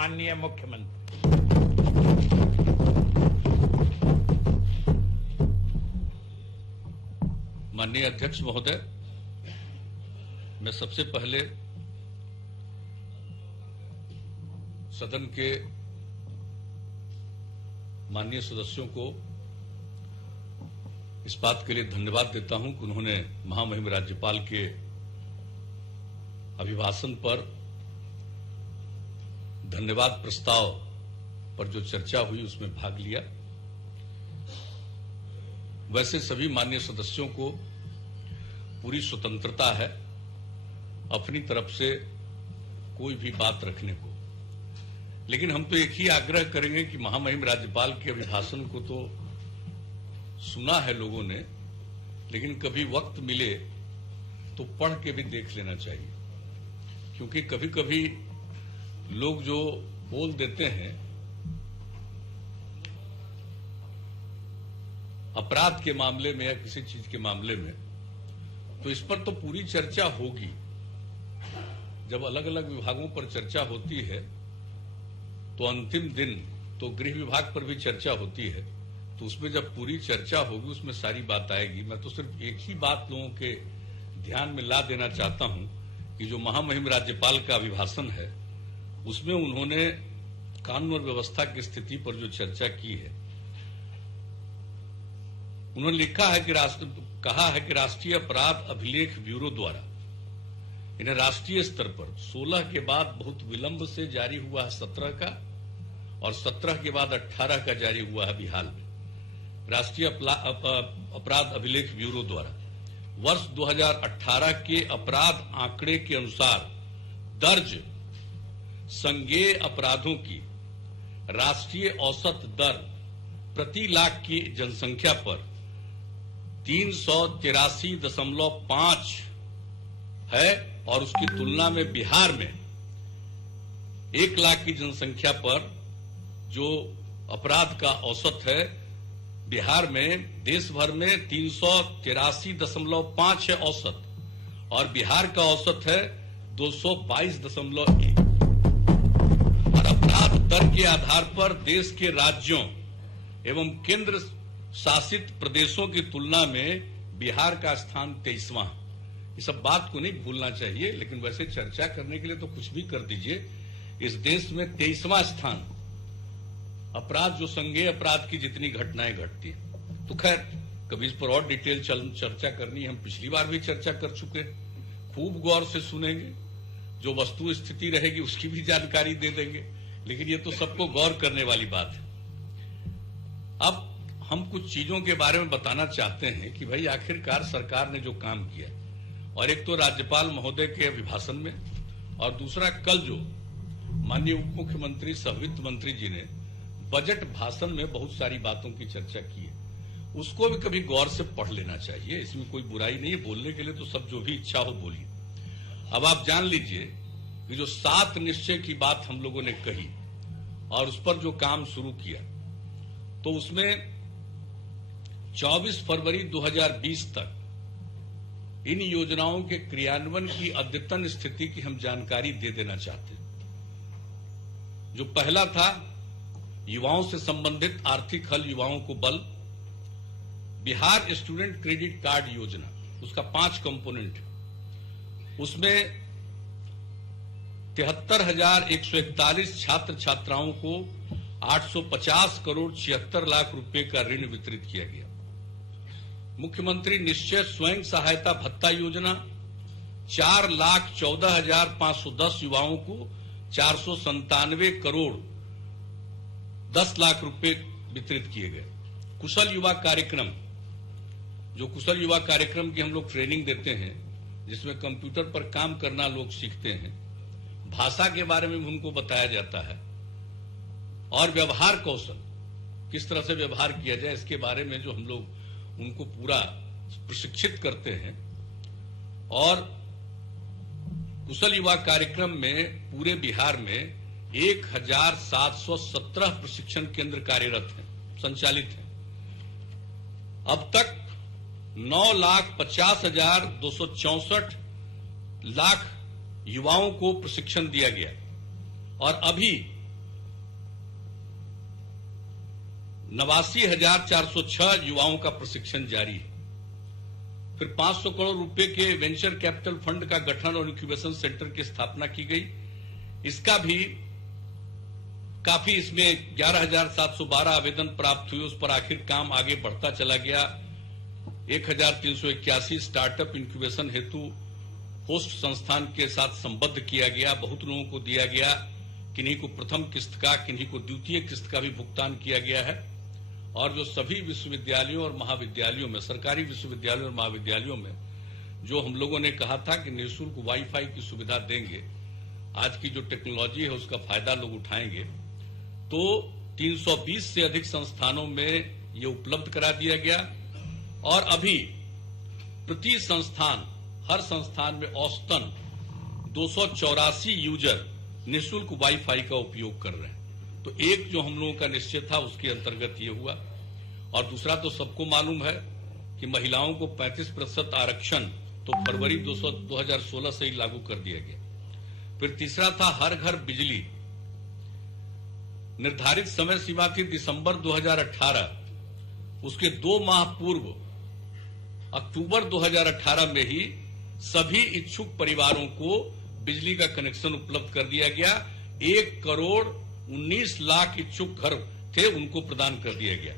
माननीय मुख्यमंत्री। माननीय अध्यक्ष महोदय, मैं सबसे पहले सदन के माननीय सदस्यों को इस बात के लिए धन्यवाद देता हूं कि उन्होंने महामहिम राज्यपाल के अभिभाषण पर धन्यवाद प्रस्ताव पर जो चर्चा हुई उसमें भाग लिया। वैसे सभी माननीय सदस्यों को पूरी स्वतंत्रता है अपनी तरफ से कोई भी बात रखने को, लेकिन हम तो एक ही आग्रह करेंगे कि महामहिम राज्यपाल के अभिभाषण को तो सुना है लोगों ने, लेकिन कभी वक्त मिले तो पढ़ के भी देख लेना चाहिए, क्योंकि कभी कभी लोग जो बोल देते हैं अपराध के मामले में या किसी चीज के मामले में, तो इस पर तो पूरी चर्चा होगी। जब अलग अलग विभागों पर चर्चा होती है तो अंतिम दिन तो गृह विभाग पर भी चर्चा होती है, तो उसमें जब पूरी चर्चा होगी उसमें सारी बात आएगी। मैं तो सिर्फ एक ही बात लोगों के ध्यान में ला देना चाहता हूं कि जो महामहिम राज्यपाल का अभिभाषण है उसमें उन्होंने कानून और व्यवस्था की स्थिति पर जो चर्चा की है, उन्होंने लिखा है कि कहा है कि राष्ट्रीय अपराध अभिलेख ब्यूरो द्वारा इन्हें राष्ट्रीय स्तर पर 16 के बाद बहुत विलंब से जारी हुआ है 17 का, और 17 के बाद 18 का जारी हुआ है बिहार में। राष्ट्रीय अपराध अभिलेख ब्यूरो द्वारा वर्ष 2018 के अपराध आंकड़े के अनुसार दर्ज संज्ञेय अपराधों की राष्ट्रीय औसत दर प्रति लाख की जनसंख्या पर 383.5 है, और उसकी तुलना में बिहार में 1 लाख की जनसंख्या पर जो अपराध का औसत है, बिहार में देश भर में 383.5 है औसत, और बिहार का औसत है 222.1। और अपराध दर के आधार पर देश के राज्यों एवं केंद्र शासित प्रदेशों की तुलना में बिहार का स्थान 23वां। इस सब बात को नहीं भूलना चाहिए, लेकिन वैसे चर्चा करने के लिए तो कुछ भी कर दीजिए। इस देश में 23वां स्थान अपराध, जो संज्ञेय अपराध की जितनी घटनाएं घटती हैं। तो खैर कभी इस पर और डिटेल चर्चा करनी, हम पिछली बार भी चर्चा कर चुके, खूब गौर से सुनेंगे, जो वस्तु स्थिति रहेगी उसकी भी जानकारी दे देंगे, लेकिन ये तो सबको गौर करने वाली बात है। अब हम कुछ चीजों के बारे में बताना चाहते हैं कि भाई आखिरकार सरकार ने जो काम किया, और एक तो राज्यपाल महोदय के अभिभाषण में, और दूसरा कल जो माननीय उप मुख्यमंत्री सह वित्त मंत्री जी ने बजट भाषण में बहुत सारी बातों की चर्चा की है, उसको भी कभी गौर से पढ़ लेना चाहिए। इसमें कोई बुराई नहीं है, बोलने के लिए तो सब जो भी इच्छा हो बोलिए। अब आप जान लीजिए कि जो 7 निश्चय की बात हम लोगों ने कही और उस पर जो काम शुरू किया, तो उसमें 24 फरवरी 2020 तक इन योजनाओं के क्रियान्वयन की अद्यतन स्थिति की हम जानकारी दे देना चाहते हैं। जो पहला था युवाओं से संबंधित आर्थिक हल युवाओं को बल, बिहार स्टूडेंट क्रेडिट कार्ड योजना, उसका 5 कंपोनेंट है। उसमें 73,141 छात्र छात्राओं को 850 करोड़ 76 लाख रुपए का ऋण वितरित किया गया। मुख्यमंत्री निश्चय स्वयं सहायता भत्ता योजना 4,14,510 युवाओं को 497 करोड़ 10 लाख रुपए वितरित किए गए। कुशल युवा कार्यक्रम, जो कुशल युवा कार्यक्रम की हम लोग ट्रेनिंग देते हैं, जिसमें कंप्यूटर पर काम करना लोग सीखते हैं, भाषा के बारे में उनको बताया जाता है, और व्यवहार कौशल, किस तरह से व्यवहार किया जाए, इसके बारे में जो हम लोग उनको पूरा प्रशिक्षित करते हैं। और कुशल युवा कार्यक्रम में पूरे बिहार में 1,717 प्रशिक्षण केंद्र कार्यरत हैं, संचालित हैं। अब तक 9,50,264 लाख युवाओं को प्रशिक्षण दिया गया, और अभी 89,406 युवाओं का प्रशिक्षण जारी है। फिर 500 करोड़ रुपए के वेंचर कैपिटल फंड का गठन और इंक्यूबेशन सेंटर की स्थापना की गई। इसका भी काफी इसमें 11,712 आवेदन प्राप्त हुए, उस पर आखिर काम आगे बढ़ता चला गया। 1,381 स्टार्टअप इंक्यूबेशन हेतु होस्ट संस्थान के साथ संबद्ध किया गया। बहुत लोगों को दिया गया, किन्हीं को प्रथम किस्त का, किन्हीं को द्वितीय किस्त का भी भुगतान किया गया है। और जो सभी विश्वविद्यालयों और महाविद्यालयों में, सरकारी विश्वविद्यालयों और महाविद्यालयों में जो हम लोगों ने कहा था कि निःशुल्क वाईफाई की सुविधा देंगे, आज की जो टेक्नोलॉजी है उसका फायदा लोग उठाएंगे, तो 320 से अधिक संस्थानों में ये उपलब्ध करा दिया गया। और अभी प्रति संस्थान, हर संस्थान में औसतन 284 यूजर निःशुल्क वाईफाई का उपयोग कर रहे हैं। तो एक जो हम लोगों का निश्चय था उसके अंतर्गत ये हुआ। और दूसरा तो सबको मालूम है कि महिलाओं को 35% आरक्षण तो फरवरी 2016 से ही लागू कर दिया गया। फिर तीसरा था हर घर बिजली। निर्धारित समय सीमा थी दिसंबर 2018, उसके 2 माह पूर्व अक्टूबर 2018 में ही सभी इच्छुक परिवारों को बिजली का कनेक्शन उपलब्ध कर दिया गया। 1,19,00,000 इच्छुक घर थे, उनको प्रदान कर दिया गया।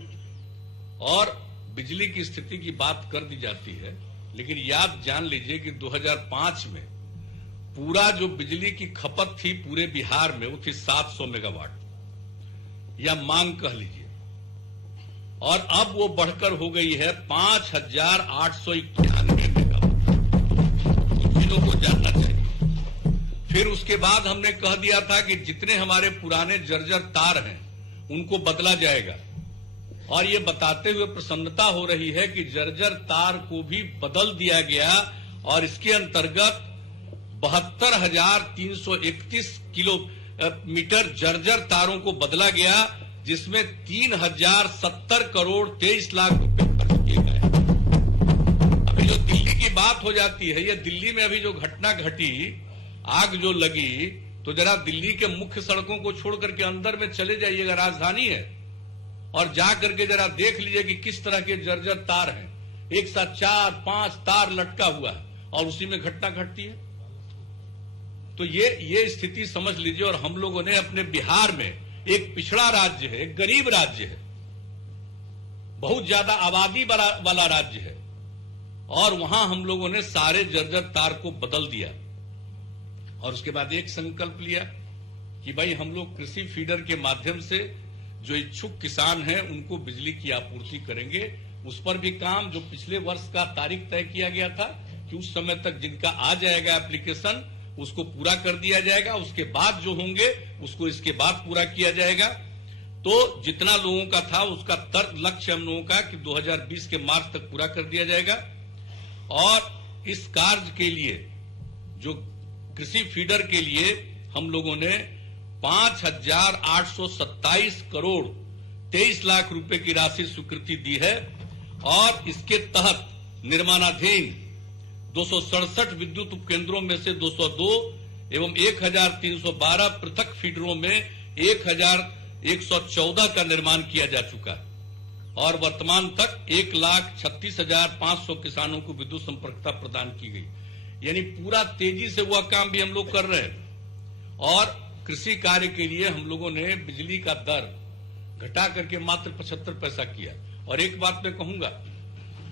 और बिजली की स्थिति की बात कर दी जाती है, लेकिन याद जान लीजिए कि 2005 में पूरा जो बिजली की खपत थी पूरे बिहार में वो थी 700 मेगावाट या मांग कह लीजिए, और अब वो बढ़कर हो गई है 5,891 मेगावाट। इन चीजों को जानना चाहिए। फिर उसके बाद हमने कह दिया था कि जितने हमारे पुराने जर्जर तार हैं उनको बदला जाएगा, और ये बताते हुए प्रसन्नता हो रही है कि जर्जर तार को भी बदल दिया गया और इसके अंतर्गत 72,331 किलोमीटर जर्जर तारों को बदला गया, जिसमें 3,070 करोड़ 23 लाख रुपए खर्च किए गए। अभी जो दिल्ली की बात हो जाती है, ये दिल्ली में अभी जो घटना घटी, आग जो लगी, तो जरा दिल्ली के मुख्य सड़कों को छोड़ करके अंदर में चले जाइएगा, राजधानी है, और जा करके जरा देख लीजिए कि किस तरह के जर्जर तार हैं। एक साथ 4-5 तार लटका हुआ है और उसी में घटना घटती है। तो ये स्थिति समझ लीजिए। और हम लोगों ने अपने बिहार में, एक पिछड़ा राज्य है, एक गरीब राज्य है, बहुत ज्यादा आबादी वाला राज्य है, और वहां हम लोगों ने सारे जर्जर तार को बदल दिया। और उसके बाद एक संकल्प लिया कि भाई हम लोग कृषि फीडर के माध्यम से जो इच्छुक किसान हैं उनको बिजली की आपूर्ति करेंगे। उस पर भी काम जो पिछले वर्ष का तारीख तय किया गया था कि उस समय तक जिनका आ जाएगा एप्लीकेशन उसको पूरा कर दिया जाएगा, उसके बाद जो होंगे उसको इसके बाद पूरा किया जाएगा। तो जितना लोगों का था उसका लक्ष्य हम लोगों का कि 2020 के मार्च तक पूरा कर दिया जाएगा। और इस कार्य के लिए, जो कृषि फीडर के लिए हम लोगों ने 5,827 करोड़ 23 लाख रुपए की राशि स्वीकृति दी है। और इसके तहत निर्माणाधीन 267 विद्युत उपकेंद्रों में से 202 एवं 1,312 पृथक फीडरों में 1,114 का निर्माण किया जा चुका है। और वर्तमान तक 1,36,500 किसानों को विद्युत संपर्कता प्रदान की गई। यानी पूरा तेजी से वह काम भी हम लोग कर रहे हैं। और कृषि कार्य के लिए हम लोगों ने बिजली का दर घटा करके मात्र 75 पैसा किया। और एक बात मैं कहूंगा,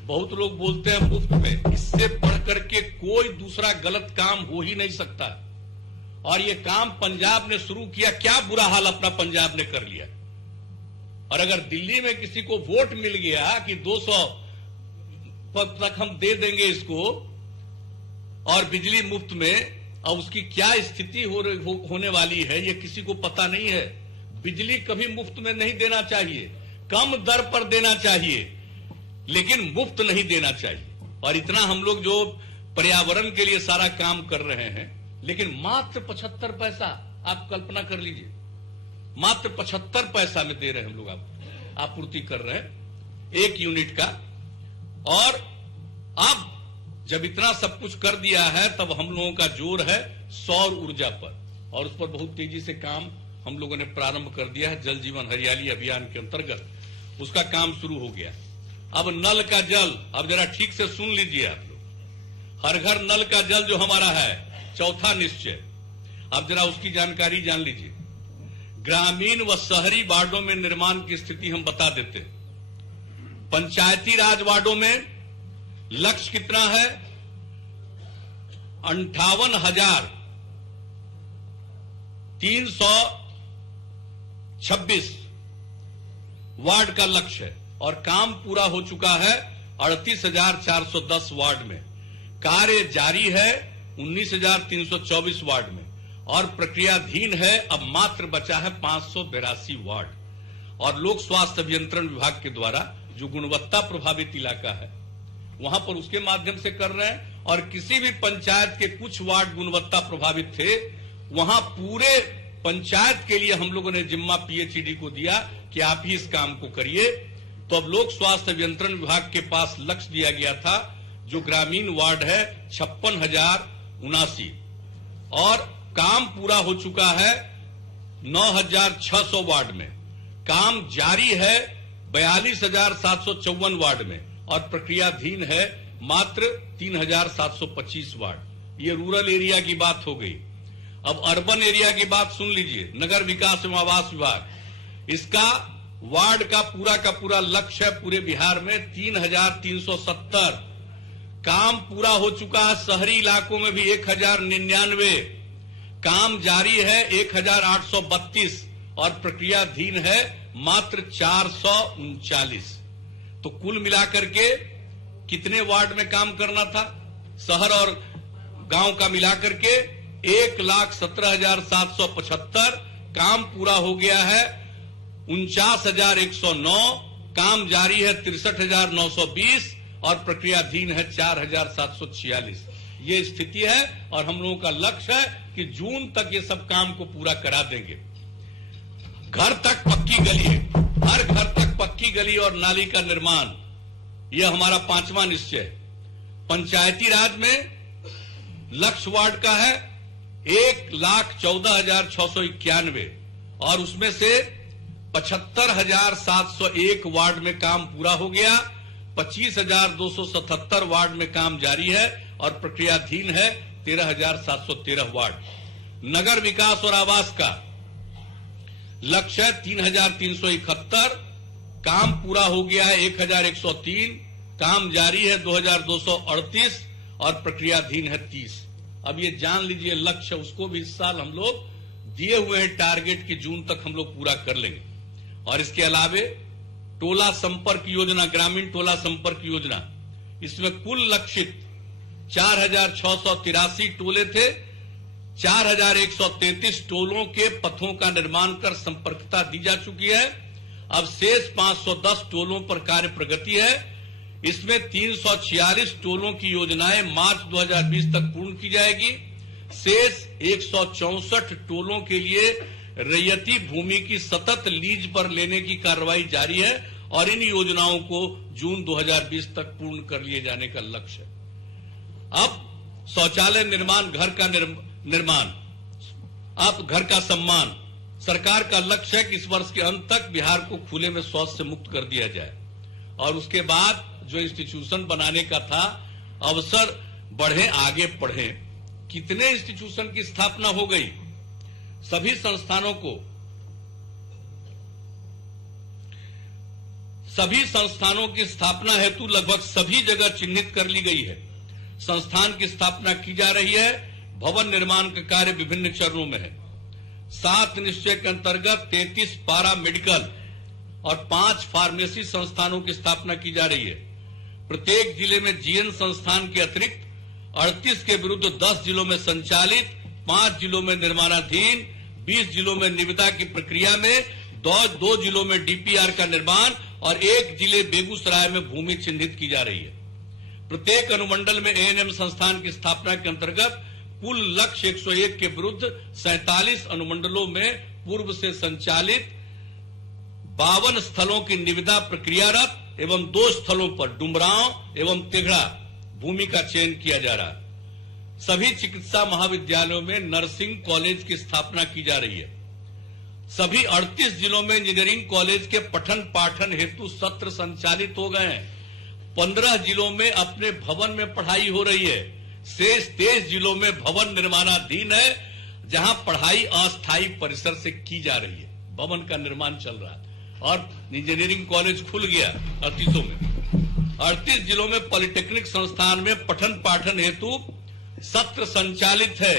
बहुत लोग बोलते हैं मुफ्त में, इससे बढ़ करके कोई दूसरा गलत काम हो ही नहीं सकता। और ये काम पंजाब ने शुरू किया, क्या बुरा हाल अपना पंजाब ने कर लिया। और अगर दिल्ली में किसी को वोट मिल गया कि 200 तक हम दे देंगे इसको और बिजली मुफ्त में, और उसकी क्या स्थिति होने वाली है ये किसी को पता नहीं है। बिजली कभी मुफ्त में नहीं देना चाहिए, कम दर पर देना चाहिए, लेकिन मुफ्त नहीं देना चाहिए। और इतना हम लोग जो पर्यावरण के लिए सारा काम कर रहे हैं, लेकिन मात्र 75 पैसा, आप कल्पना कर लीजिए, मात्र 75 पैसा में दे रहे हैं हम लोग, आपूर्ति कर रहे हैं एक यूनिट का। और अब जब इतना सब कुछ कर दिया है तब हम लोगों का जोर है सौर ऊर्जा पर, और उस पर बहुत तेजी से काम हम लोगों ने प्रारंभ कर दिया है जल जीवन हरियाली अभियान के अंतर्गत। उसका काम शुरू हो गया। अब नल का जल, अब जरा ठीक से सुन लीजिए आप लोग, हर घर नल का जल जो हमारा है, चौथा निश्चय, अब जरा उसकी जानकारी जान लीजिए। ग्रामीण व शहरी वार्डों में निर्माण की स्थिति हम बता देते हैं। पंचायती राज वार्डों में लक्ष्य कितना है? 58,326 वार्ड का लक्ष्य है और काम पूरा हो चुका है 38,410 वार्ड में। कार्य जारी है 19,324 वार्ड में और प्रक्रियाधीन है अब मात्र बचा है 582 वार्ड। और लोक स्वास्थ्य अभियंत्रण विभाग के द्वारा जो गुणवत्ता प्रभावित इलाका है वहां पर उसके माध्यम से कर रहे हैं। और किसी भी पंचायत के कुछ वार्ड गुणवत्ता प्रभावित थे, वहां पूरे पंचायत के लिए हम लोगों ने जिम्मा पीएचईडी को दिया कि आप ही इस काम को करिए। तो अब लोक स्वास्थ्य अभियंत्रण विभाग के पास लक्ष्य दिया गया था, जो ग्रामीण वार्ड है 56,079 और काम पूरा हो चुका है 9,600 वार्ड में। काम जारी है 42,754 वार्ड में और प्रक्रियाधीन है मात्र 3,725 वार्ड। ये रूरल एरिया की बात हो गई। अब अर्बन एरिया की बात सुन लीजिए। नगर विकास एवं आवास विभाग, इसका वार्ड का पूरा लक्ष्य है पूरे बिहार में 3,370। काम पूरा हो चुका है शहरी इलाकों में भी 1,099। काम जारी है 1,832 और प्रक्रियाधीन है मात्र 439। तो कुल मिलाकर के कितने वार्ड में काम करना था? शहर और गांव का मिलाकर के 1,17,775। काम पूरा हो गया है 49,109। काम जारी है 63,920 और प्रक्रियाधीन है 4,746। ये स्थिति है और हम लोगों का लक्ष्य है कि जून तक ये सब काम को पूरा करा देंगे। घर तक पक्की गली, हर घर तक पक्की गली और नाली का निर्माण, यह हमारा 5वां निश्चय है। पंचायती राज में लक्ष्य वार्ड का है 1,14,691 और उसमें से 75,701 वार्ड में काम पूरा हो गया। 25,277 वार्ड में काम जारी है और प्रक्रियाधीन है 13,713 वार्ड। नगर विकास और आवास का लक्ष्य है 3,371। काम पूरा हो गया है 1,103। काम जारी है 2,238 और प्रक्रियाधीन है 30। अब ये जान लीजिए लक्ष्य, उसको भी इस साल हम लोग दिए हुए हैं टारगेट कि जून तक हम लोग पूरा कर लेंगे। और इसके अलावे टोला संपर्क योजना, ग्रामीण टोला संपर्क योजना, इसमें कुल लक्षित 4,683 टोले थे। 4,133 टोलों के पथों का निर्माण कर संपर्कता दी जा चुकी है। अब शेष 510 टोलों पर कार्य प्रगति है। इसमें 346 टोलों की योजनाएं मार्च 2020 तक पूर्ण की जाएगी। शेष 164 टोलों के लिए रैयती भूमि की सतत लीज पर लेने की कार्रवाई जारी है और इन योजनाओं को जून 2020 तक पूर्ण कर लिए जाने का लक्ष्य है। अब शौचालय निर्माण, घर का निर्माण, अब घर का सम्मान, सरकार का लक्ष्य है कि इस वर्ष के अंत तक बिहार को खुले में शौच से मुक्त कर दिया जाए। और उसके बाद जो इंस्टीट्यूशन बनाने का था, अवसर बढ़े आगे बढ़े, कितने इंस्टीट्यूशन की स्थापना हो गई। सभी संस्थानों की स्थापना हेतु लगभग सभी जगह चिन्हित कर ली गई है। संस्थान की स्थापना की जा रही है। भवन निर्माण का कार्य विभिन्न चरणों में है। 7 निश्चय के अंतर्गत 33 पारा मेडिकल और 5 फार्मेसी संस्थानों की स्थापना की जा रही है। प्रत्येक जिले में जीएन संस्थान के अतिरिक्त 38 के विरुद्ध 10 जिलों में संचालित, 5 जिलों में निर्माणाधीन, 20 जिलों में निविदा की प्रक्रिया में, 2 जिलों में डीपीआर का निर्माण और 1 जिले बेगूसराय में भूमि चिन्हित की जा रही है। प्रत्येक अनुमंडल में एएनएम संस्थान की स्थापना के अंतर्गत कुल लक्ष्य 101 के विरुद्ध 47 अनुमंडलों में पूर्व से संचालित 52 स्थलों की निविदा प्रक्रियारत एवं 2 स्थलों पर डुमरांव एवं तिघड़ा भूमि का चयन किया जा रहा है। सभी चिकित्सा महाविद्यालयों में नर्सिंग कॉलेज की स्थापना की जा रही है। सभी 38 जिलों में इंजीनियरिंग कॉलेज के पठन पाठन हेतु सत्र संचालित हो गए हैं। 15 जिलों में अपने भवन में पढ़ाई हो रही है। शेष 23 जिलों में भवन निर्माणाधीन है, जहां पढ़ाई अस्थायी परिसर से की जा रही है। भवन का निर्माण चल रहा है और इंजीनियरिंग कॉलेज खुल गया 38 में। 38 जिलों में पॉलिटेक्निक संस्थान में पठन पाठन हेतु सत्र संचालित है।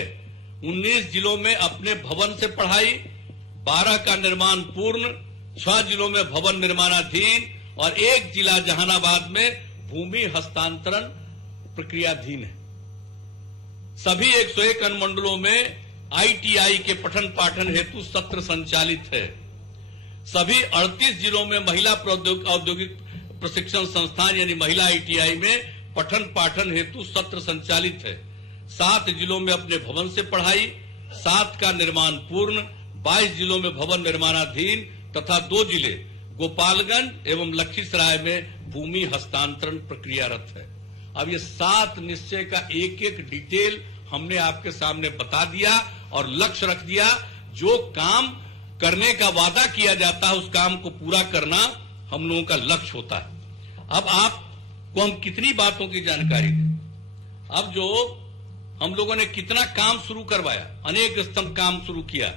19 जिलों में अपने भवन से पढ़ाई, 12 का निर्माण पूर्ण, 6 जिलों में भवन निर्माणाधीन और 1 जिला जहानाबाद में भूमि हस्तांतरण प्रक्रियाधीन है। सभी 101 अनुमंडलों में ITI के पठन पाठन हेतु सत्र संचालित है। सभी 38 जिलों में महिला औद्योगिक प्रशिक्षण संस्थान यानी महिला ITI में पठन पाठन हेतु सत्र संचालित है। 7 जिलों में अपने भवन से पढ़ाई, 7 का निर्माण पूर्ण, 22 जिलों में भवन निर्माणाधीन तथा 2 जिले गोपालगंज एवं लखीसराय में भूमि हस्तांतरण प्रक्रियारत है। अब ये 7 निश्चय का एक एक डिटेल हमने आपके सामने बता दिया और लक्ष्य रख दिया। जो काम करने का वादा किया जाता है उस काम को पूरा करना हम लोगों का लक्ष्य होता है। अब आपको हम कितनी बातों की जानकारी दें। अब जो हम लोगों ने कितना काम शुरू करवाया, अनेक स्तंभ काम शुरू किया।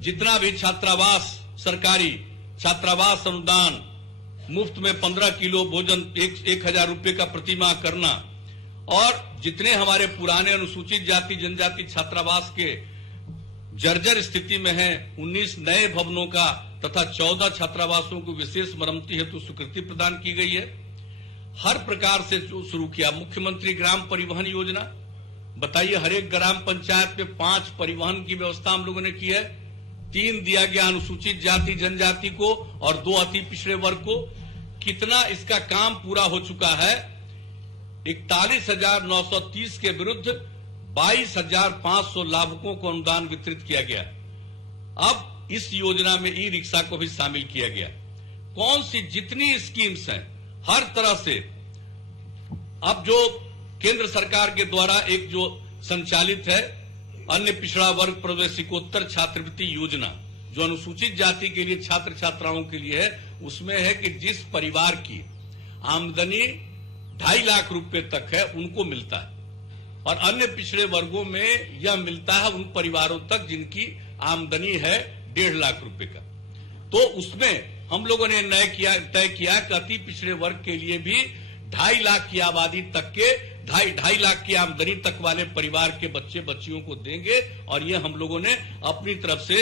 जितना भी छात्रावास, सरकारी छात्रावास अनुदान, मुफ्त में 15 किलो भोजन 1,000 रुपए का प्रतिमाह करना और जितने हमारे पुराने अनुसूचित जाति जनजाति छात्रावास के जर्जर स्थिति में हैं 19 नए भवनों का तथा 14 छात्रावासों को विशेष मरम्मती हेतु स्वीकृति प्रदान की गई है। हर प्रकार से शुरू किया मुख्यमंत्री ग्राम परिवहन योजना। बताइए, हर एक ग्राम पंचायत में 5 परिवहन की व्यवस्था हम लोगों ने की है। 3 दिया गया अनुसूचित जाति जनजाति को और 2 अति पिछड़े वर्ग को। कितना इसका काम पूरा हो चुका है? 41,930 के विरुद्ध 22,500 लाभुकों को अनुदान वितरित किया गया। अब इस योजना में ई रिक्शा को भी शामिल किया गया। कौन सी जितनी स्कीम्स हैं हर तरह से। अब जो केंद्र सरकार के द्वारा एक जो संचालित है अन्य पिछड़ा वर्ग प्रवेशिकोत्तर छात्रवृत्ति योजना, जो अनुसूचित जाति के लिए छात्र छात्राओं के लिए है, उसमें है कि जिस परिवार की आमदनी 2.5 लाख रुपए तक है उनको मिलता है और अन्य पिछड़े वर्गों में यह मिलता है उन परिवारों तक जिनकी आमदनी है 1.5 लाख रुपए का। तो उसमें हम लोगों ने तय किया कि अति पिछड़े वर्ग के लिए भी 2.5 लाख की आबादी तक के 2.5 लाख की आमदनी तक वाले परिवार के बच्चे बच्चियों को देंगे और ये हम लोगों ने अपनी तरफ से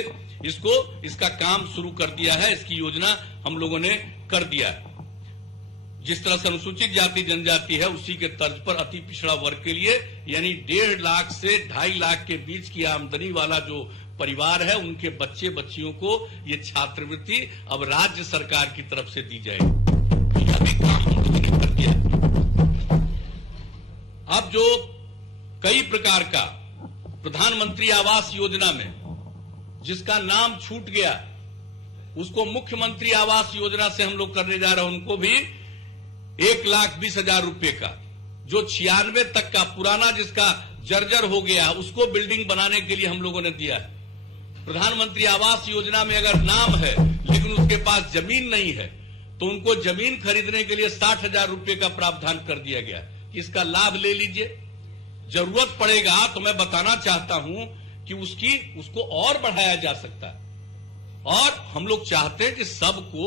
इसका काम शुरू कर दिया है। इसकी योजना हम लोगों ने कर दिया है। जिस तरह से अनुसूचित जाति जनजाति है उसी के तर्ज पर अति पिछड़ा वर्ग के लिए यानी 1.5 लाख से 2.5 लाख के बीच की आमदनी वाला जो परिवार है उनके बच्चे बच्चियों को ये छात्रवृत्ति अब राज्य सरकार की तरफ से दी जाएगी। यह भी काम हम लोगों ने कर दिया। अब जो कई प्रकार का प्रधानमंत्री आवास योजना में जिसका नाम छूट गया उसको मुख्यमंत्री आवास योजना से हम लोग करने जा रहे हैं। उनको भी 1,20,000 रुपए का, जो 96 तक का पुराना जिसका जर्जर हो गया उसको बिल्डिंग बनाने के लिए हम लोगों ने दिया है। प्रधानमंत्री आवास योजना में अगर नाम है लेकिन उसके पास जमीन नहीं है तो उनको जमीन खरीदने के लिए 60,000 रुपए का प्रावधान कर दिया गया। इसका लाभ ले लीजिए। जरूरत पड़ेगा तो मैं बताना चाहता हूं कि उसको और बढ़ाया जा सकता है और हम लोग चाहते हैं कि सबको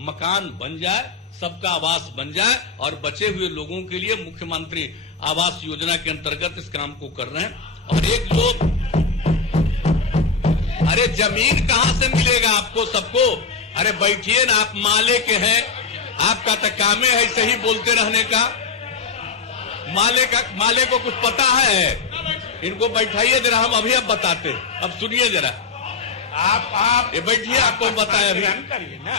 मकान बन जाए, सबका आवास बन जाए और बचे हुए लोगों के लिए मुख्यमंत्री आवास योजना के अंतर्गत इस काम को कर रहे हैं। और एक लोग, अरे जमीन कहां से मिलेगा आपको सबको? अरे बैठिए ना, आप माले के हैं, आपका तो कामे है सही बोलते रहने का। माले को कुछ पता है? इनको बैठाइए जरा, हम अभी अब बताते। अब सुनिए जरा, आप ये बैठिए, आपको बताए अभी करिए ना।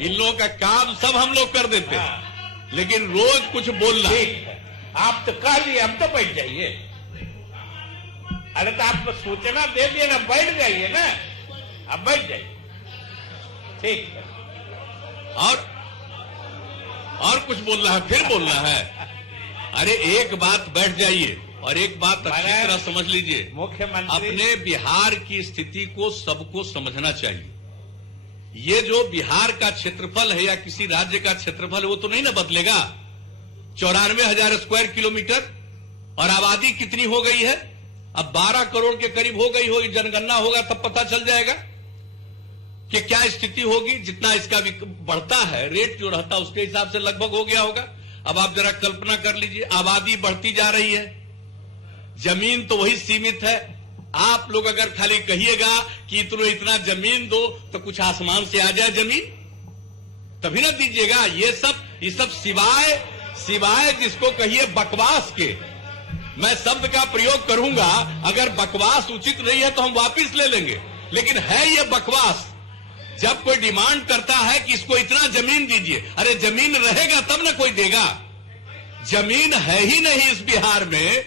इन लोगों का काम सब हम लोग कर देते हैं लेकिन रोज कुछ बोलना। आप तो कह लिए, हम तो बैठ जाइए। अरे तो आप सूचना दे दिए ना, बैठ जाइए ना, अब बैठ जाइए। ठीक है। और कुछ बोलना है, फिर बोलना है। अरे एक बात, बैठ जाइए। और एक बात अच्छी तरह समझ लीजिए, मुख्यमंत्री अपने बिहार की स्थिति को सबको समझना चाहिए। ये जो बिहार का क्षेत्रफल है या किसी राज्य का क्षेत्रफल है वो तो नहीं ना बदलेगा। 94,000 स्क्वायर किलोमीटर और आबादी कितनी हो गई है, अब 12 करोड़ के करीब हो गई होगी। जनगणना होगा तब पता चल जाएगा कि क्या स्थिति होगी। जितना इसका बढ़ता है रेट जो रहता है उसके हिसाब से लगभग हो गया होगा। अब आप जरा कल्पना कर लीजिए, आबादी बढ़ती जा रही है, जमीन तो वही सीमित है। आप लोग अगर खाली कहिएगा कि इतना जमीन दो तो कुछ आसमान से आ जाए जमीन, तभी ना दीजिएगा। ये सब सिवाय जिसको कहिए बकवास के, मैं शब्द का प्रयोग करूंगा। अगर बकवास उचित नहीं है तो हम वापिस ले लेंगे, लेकिन है ये बकवास। जब कोई डिमांड करता है कि इसको इतना जमीन दीजिए, अरे जमीन रहेगा तब ना कोई देगा। जमीन है ही नहीं इस बिहार में,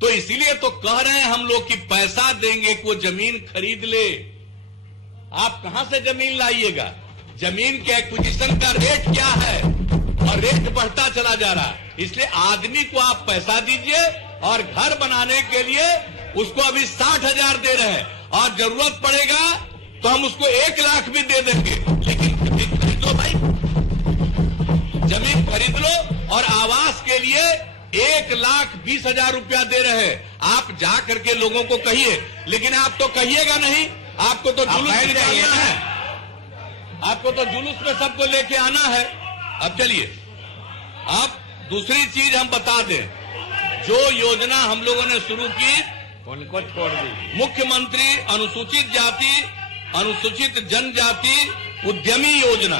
तो इसीलिए तो कह रहे हैं हम लोग कि पैसा देंगे को जमीन खरीद ले। आप कहां से जमीन लाइएगा? जमीन के एक्विजिशन का रेट क्या है, और रेट बढ़ता चला जा रहा है। इसलिए आदमी को आप पैसा दीजिए, और घर बनाने के लिए उसको अभी 60,000 दे रहे हैं, और जरूरत पड़ेगा तो हम उसको 1 लाख भी दे देंगे। लेकिन जमीन खरीद लो भाई, जमीन खरीद लो। और आवास के लिए 1,20,000 रुपया दे रहे हैं। आप जा करके लोगों को कहिए, लेकिन आप तो कहिएगा नहीं, आपको तो जुलूस निकालना है, आपको तो जुलूस में सबको लेके आना है। अब चलिए, अब दूसरी चीज हम बता दें, जो योजना हम लोगों ने शुरू की उनको छोड़ दीजिए। मुख्यमंत्री अनुसूचित जाति अनुसूचित जनजाति उद्यमी योजना।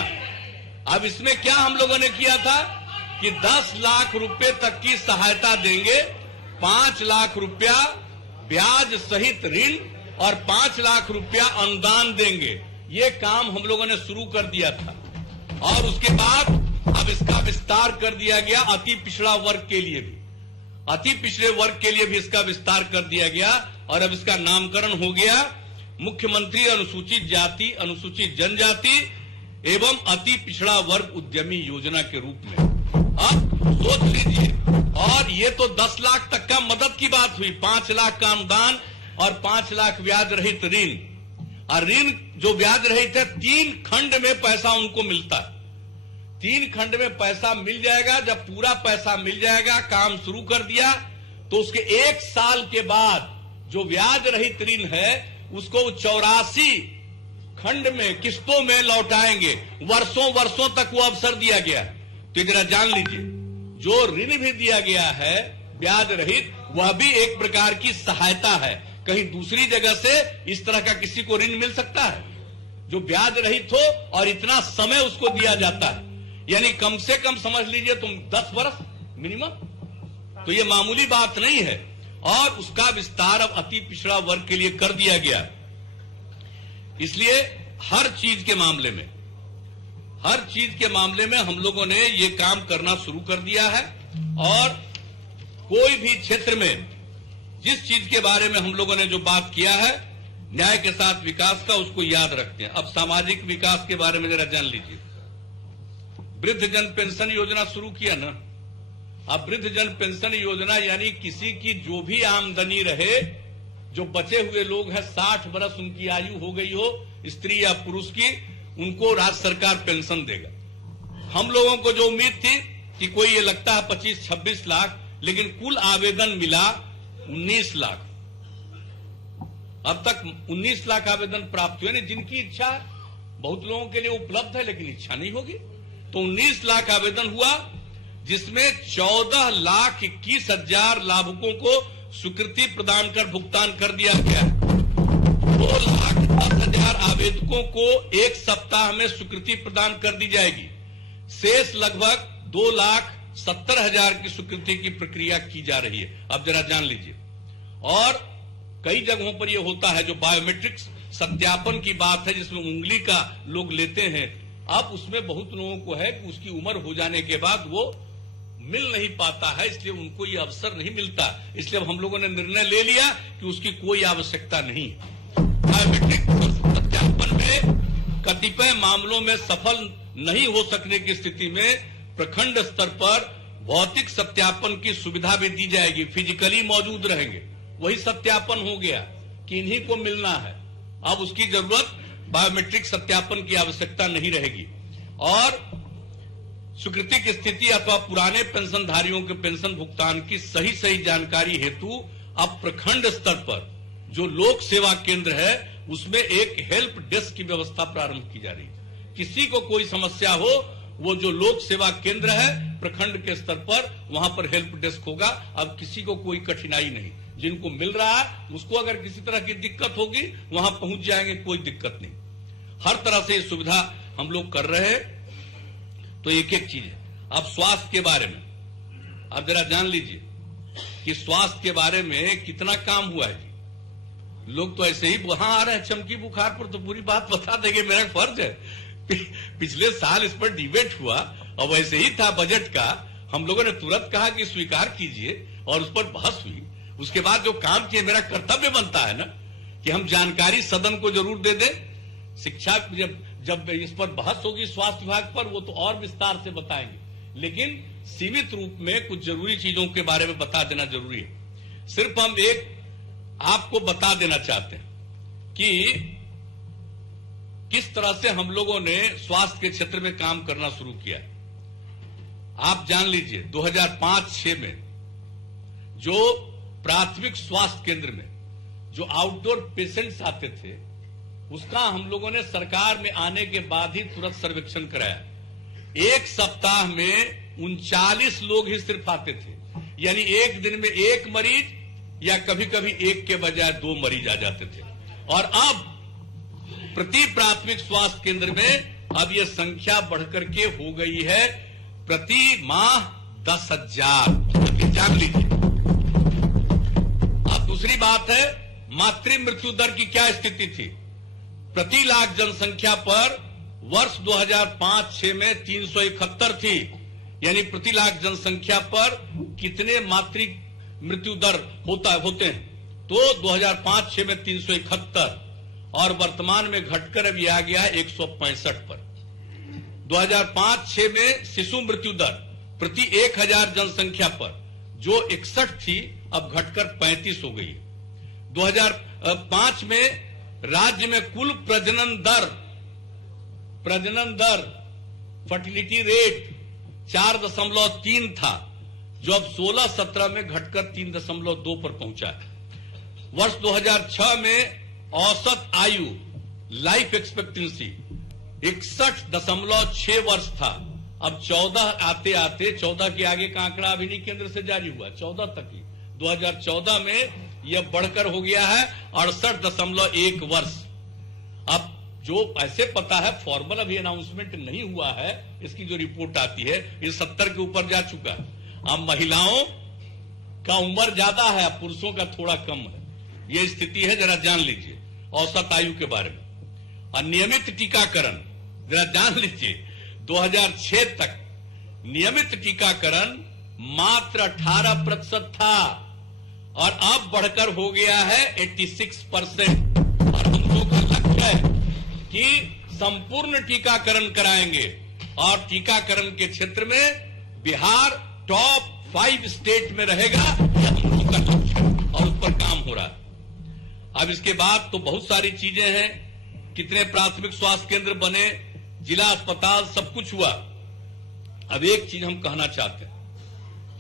अब इसमें क्या हम लोगों ने किया था कि 10 लाख रुपए तक की सहायता देंगे, 5 लाख रुपया ब्याज सहित ऋण और 5 लाख रुपया अनुदान देंगे। ये काम हम लोगों ने शुरू कर दिया था, और उसके बाद अब इसका विस्तार कर दिया गया अति पिछड़ा वर्ग के लिए भी। अति पिछड़े वर्ग के लिए भी इसका विस्तार कर दिया गया, और अब इसका नामकरण हो गया मुख्यमंत्री अनुसूचित जाति अनुसूचित जनजाति एवं अति पिछड़ा वर्ग उद्यमी योजना के रूप में। अब सोच लीजिए, और ये तो 10 लाख तक का मदद की बात हुई, 5 लाख का अनुदान और 5 लाख ब्याज रहित ऋण। और ऋण जो ब्याज रहित है 3 खंड में पैसा उनको मिलता है। 3 खंड में पैसा मिल जाएगा। जब पूरा पैसा मिल जाएगा, काम शुरू कर दिया, तो उसके 1 साल के बाद जो ब्याज रहित ऋण है उसको 84 खंड में किस्तों में लौटाएंगे। वर्षों तक वो अवसर दिया गया। तो जरा जान लीजिए, जो ऋण भी दिया गया है ब्याज रहित, वह भी एक प्रकार की सहायता है। कहीं दूसरी जगह से इस तरह का किसी को ऋण मिल सकता है जो ब्याज रहित हो और इतना समय उसको दिया जाता है? यानी कम से कम समझ लीजिए तुम 10 वर्ष मिनिमम। तो ये मामूली बात नहीं है, और उसका विस्तार अब अति पिछड़ा वर्ग के लिए कर दिया गया। इसलिए हर चीज के मामले में हम लोगों ने ये काम करना शुरू कर दिया है। और कोई भी क्षेत्र में जिस चीज के बारे में हम लोगों ने जो बात किया है न्याय के साथ विकास का, उसको याद रखते हैं। अब सामाजिक विकास के बारे में जरा जान लीजिए। वृद्धजन पेंशन योजना शुरू किया ना। अब वृद्धजन पेंशन योजना यानी किसी की जो भी आमदनी रहे, जो बचे हुए लोग हैं 60 वर्ष उनकी आयु हो गई हो, स्त्री या पुरुष की, उनको राज्य सरकार पेंशन देगा। हम लोगों को जो उम्मीद थी कि कोई ये लगता है 25-26 लाख, लेकिन कुल आवेदन मिला 19 लाख। अब तक 19 लाख आवेदन प्राप्त हुए। जिनकी इच्छा है, बहुत लोगों के लिए उपलब्ध है लेकिन इच्छा नहीं होगी, तो 19 लाख आवेदन हुआ, जिसमें 14,21,000 लाभुकों को स्वीकृति प्रदान कर भुगतान कर दिया गया। 2,10,000 आवेदकों को 1 सप्ताह में स्वीकृति प्रदान कर दी जाएगी। शेष लगभग 2,70,000 की स्वीकृति की प्रक्रिया की जा रही है। अब जरा जान लीजिए। और कई जगहों पर यह होता है, जो बायोमेट्रिक्स सत्यापन की बात है, जिसमें उंगली का लोग लेते हैं। अब उसमें बहुत लोगों को है कि उसकी उम्र हो जाने के बाद वो मिल नहीं पाता है, इसलिए उनको ये अवसर नहीं मिलता। इसलिए अब हम लोगों ने निर्णय ले लिया कि उसकी कोई आवश्यकता नहीं। बायोमेट्रिक सत्यापन में कतिपय मामलों में सफल नहीं हो सकने की स्थिति में प्रखंड स्तर पर भौतिक सत्यापन की सुविधा भी दी जाएगी, फिजिकली मौजूद रहेंगे। वही सत्यापन हो गया कि इन्हीं को मिलना है। अब उसकी जरूरत बायोमेट्रिक सत्यापन की आवश्यकता नहीं रहेगी। और स्वीकृति की स्थिति अथवा पुराने पेंशनधारियों के पेंशन भुगतान की सही जानकारी हेतु अब प्रखंड स्तर पर जो लोक सेवा केंद्र है उसमें एक हेल्प डेस्क की व्यवस्था प्रारंभ की जा रही है। किसी को कोई समस्या हो, वो जो लोक सेवा केंद्र है प्रखंड के स्तर पर, वहां पर हेल्प डेस्क होगा। अब किसी को कोई कठिनाई नहीं, जिनको मिल रहा है उसको अगर किसी तरह की दिक्कत होगी वहां पहुंच जाएंगे, कोई दिक्कत नहीं। हर तरह से ये सुविधा हम लोग कर रहे हैं। तो एक एक चीज है। अब स्वास्थ्य के बारे में अब जरा जान लीजिए कि स्वास्थ्य के बारे में कितना काम हुआ है जी। लोग तो ऐसे ही वहां आ रहे हैं चमकी बुखार पर, तो पूरी बात बता देंगे, मेरा फर्ज है। पिछले साल इस पर डिबेट हुआ और वैसे ही था बजट का, हम लोगों ने तुरंत कहा कि स्वीकार कीजिए और उस पर बहस हुई। उसके बाद जो काम किए, मेरा कर्तव्य बनता है ना कि हम जानकारी सदन को जरूर दे दें। शिक्षा जब इस पर बहस होगी स्वास्थ्य विभाग पर, वो तो और विस्तार से बताएंगे, लेकिन सीमित रूप में कुछ जरूरी चीजों के बारे में बता देना जरूरी है। सिर्फ हम एक आपको बता देना चाहते हैं कि किस तरह से हम लोगों ने स्वास्थ्य के क्षेत्र में काम करना शुरू किया। आप जान लीजिए 2005-06 में जो प्राथमिक स्वास्थ्य केंद्र में जो आउटडोर पेशेंट्स आते थे, उसका हम लोगों ने सरकार में आने के बाद ही तुरंत सर्वेक्षण कराया। एक सप्ताह में 39 लोग ही सिर्फ आते थे, यानी एक दिन में एक मरीज या कभी कभी एक के बजाय 2 मरीज आ जाते थे। और अब प्रति प्राथमिक स्वास्थ्य केंद्र में अब यह संख्या बढ़कर के हो गई है प्रति माह 10,000। जान लीजिए। अब दूसरी बात है, मातृ मृत्यु दर की क्या स्थिति थी। प्रति लाख जनसंख्या पर वर्ष 2005-06 में 371 थी, यानी प्रति लाख जनसंख्या पर कितने मातृ मृत्यु दर होते हैं, तो 2005-06 में 371 और वर्तमान में घटकर अब यह आ गया है 165 पर। 2005-06 में शिशु मृत्यु दर प्रति 1000 जनसंख्या पर जो 61 थी, अब घटकर 35 हो गई है। 2005 में राज्य में कुल प्रजनन दर फर्टिलिटी रेट 4.3 था, जो अब 16-17 में घटकर 3.2 पर पहुंचा है। वर्ष 2006 में औसत आयु लाइफ एक्सपेक्टेंसी 61.6 वर्ष था, अब 14 आते आते 14 के आगे का आंकड़ा अभी नहीं केंद्र से जारी हुआ, 14 तक ही 2014 में यह बढ़कर हो गया है 68.1 वर्ष। अब जो ऐसे पता है, फॉर्मल अभी अनाउंसमेंट नहीं हुआ है, इसकी जो रिपोर्ट आती है ये 70 के ऊपर जा चुका है। अब महिलाओं का उम्र ज्यादा है, पुरुषों का थोड़ा कम है, ये स्थिति है। जरा जान लीजिए औसत आयु के बारे में। अनियमित टीकाकरण जरा जान लीजिए, 2006 तक नियमित टीकाकरण मात्र 18% था और अब बढ़कर हो गया है 86%। और हम लोग का लक्ष्य है कि संपूर्ण टीकाकरण कराएंगे और टीकाकरण के क्षेत्र में बिहार टॉप 5 स्टेट में रहेगा, यह हम लोग का लक्ष्य है और उस पर काम हो रहा है। अब इसके बाद तो बहुत सारी चीजें हैं, कितने प्राथमिक स्वास्थ्य केंद्र बने, जिला अस्पताल, सब कुछ हुआ। अब एक चीज हम कहना चाहते हैं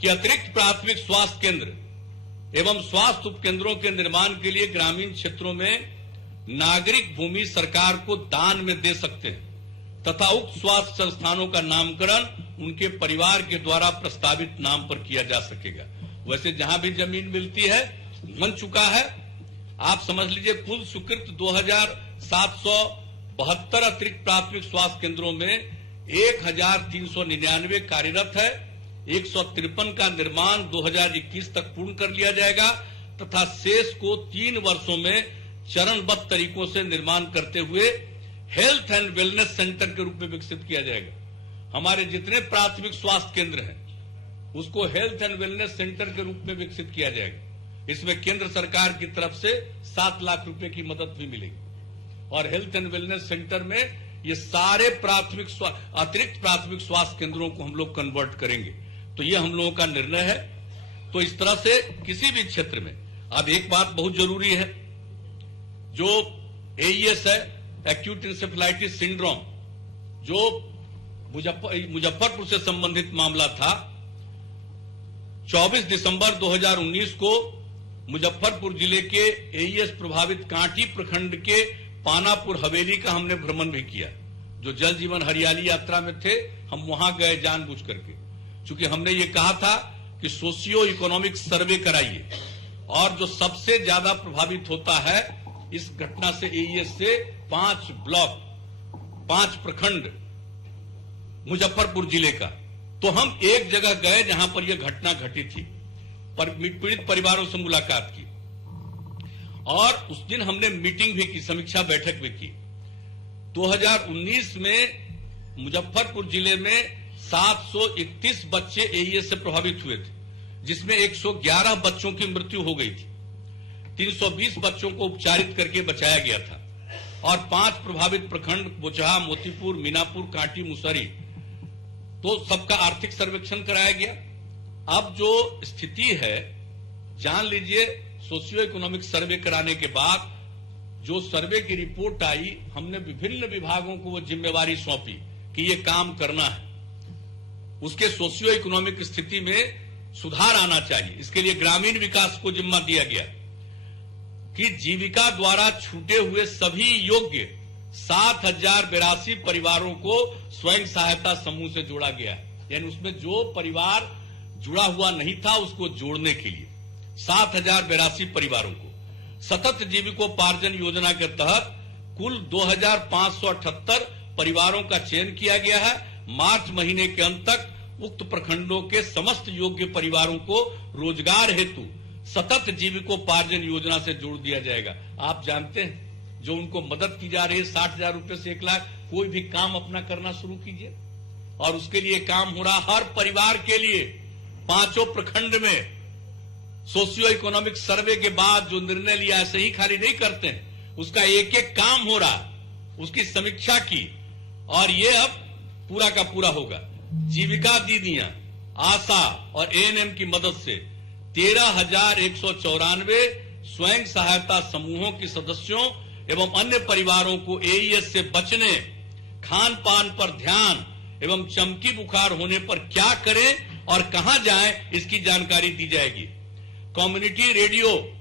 कि अतिरिक्त प्राथमिक स्वास्थ्य केंद्र एवं स्वास्थ्य उपकेंद्रों के निर्माण के लिए ग्रामीण क्षेत्रों में नागरिक भूमि सरकार को दान में दे सकते हैं तथा उक्त स्वास्थ्य संस्थानों का नामकरण उनके परिवार के द्वारा प्रस्तावित नाम पर किया जा सकेगा। वैसे जहां भी जमीन मिलती है बन चुका है। आप समझ लीजिए कुल स्वीकृत 2772 अतिरिक्त प्राथमिक स्वास्थ्य केंद्रों में 1399 कार्यरत है। 153 का निर्माण 2021 तक पूर्ण कर लिया जाएगा तथा शेष को 3 वर्षों में चरणबद्ध तरीकों से निर्माण करते हुए हेल्थ एंड वेलनेस सेंटर के रूप में विकसित किया जाएगा। हमारे जितने प्राथमिक स्वास्थ्य केंद्र हैं उसको हेल्थ एंड वेलनेस सेंटर के रूप में विकसित किया जाएगा। इसमें केंद्र सरकार की तरफ से 7 लाख रुपए की मदद भी मिलेगी और हेल्थ एंड वेलनेस सेंटर में ये सारे अतिरिक्त प्राथमिक स्वास्थ्य केंद्रों को हम लोग कन्वर्ट करेंगे। तो ये हम लोगों का निर्णय है। तो इस तरह से किसी भी क्षेत्र में अब एक बात बहुत जरूरी है, जो एईएस है, एक्यूट इंसेफेलाइटिस सिंड्रोम, जो मुजफ्फरपुर से संबंधित मामला था, 24 दिसंबर 2019 को मुजफ्फरपुर जिले के एईएस प्रभावित कांटी प्रखंड के पानापुर हवेली का हमने भ्रमण भी किया। जो जल जीवन हरियाली यात्रा में थे, हम वहां गए जानबूझ करके, क्योंकि हमने ये कहा था कि सोशियो इकोनॉमिक सर्वे कराइए, और जो सबसे ज्यादा प्रभावित होता है इस घटना से एईएस से 5 ब्लॉक, 5 प्रखंड मुजफ्फरपुर जिले का। तो हम एक जगह गए जहां पर यह घटना घटी थी, पीड़ित परिवारों से मुलाकात की, और उस दिन हमने मीटिंग भी की, समीक्षा बैठक भी की। 2019 में मुजफ्फरपुर जिले में 731 बच्चे एईएस से प्रभावित हुए थे, जिसमें 111 बच्चों की मृत्यु हो गई थी। 320 बच्चों को उपचारित करके बचाया गया था, और 5 प्रभावित प्रखंड बोचहा, मोतीपुर, मीनापुर, कांटी, मुसहरी, तो सबका आर्थिक सर्वेक्षण कराया गया। अब जो स्थिति है, जान लीजिए, सोशियो इकोनॉमिक सर्वे कराने के बाद जो सर्वे की रिपोर्ट आई, हमने विभिन्न विभागों को वो जिम्मेवारी सौंपी कि ये काम करना है, उसके सोशियो इकोनॉमिक स्थिति में सुधार आना चाहिए। इसके लिए ग्रामीण विकास को जिम्मा दिया गया कि जीविका द्वारा छूटे हुए सभी योग्य 7082 परिवारों को स्वयं सहायता समूह से जोड़ा गया, यानी उसमें जो परिवार जुड़ा हुआ नहीं था उसको जोड़ने के लिए 7082 परिवारों को सतत जीविकोपार्जन योजना के तहत कुल 2578 परिवारों का चयन किया गया है। मार्च महीने के अंत तक उक्त प्रखंडों के समस्त योग्य परिवारों को रोजगार हेतु सतत जीविकोपार्जन योजना से जोड़ दिया जाएगा। आप जानते हैं, जो उनको मदद की जा रही है 60,000 रुपए से 1 लाख, कोई भी काम अपना करना शुरू कीजिए, और उसके लिए काम हो रहा हर परिवार के लिए 5 प्रखंड में सोशियो इकोनॉमिक सर्वे के बाद जो निर्णय लिया, ऐसे ही खाली नहीं करते हैं, उसका एक एक काम हो रहा, उसकी समीक्षा की, और ये अब पूरा का पूरा होगा। जीविका दीदियां, आशा और एएनएम की मदद से 13,194 स्वयं सहायता समूहों के सदस्यों एवं अन्य परिवारों को एईएस से बचने, खान पान पर ध्यान एवं चमकी बुखार होने पर क्या करें और कहां जाएं, इसकी जानकारी दी जाएगी। कम्युनिटी रेडियो,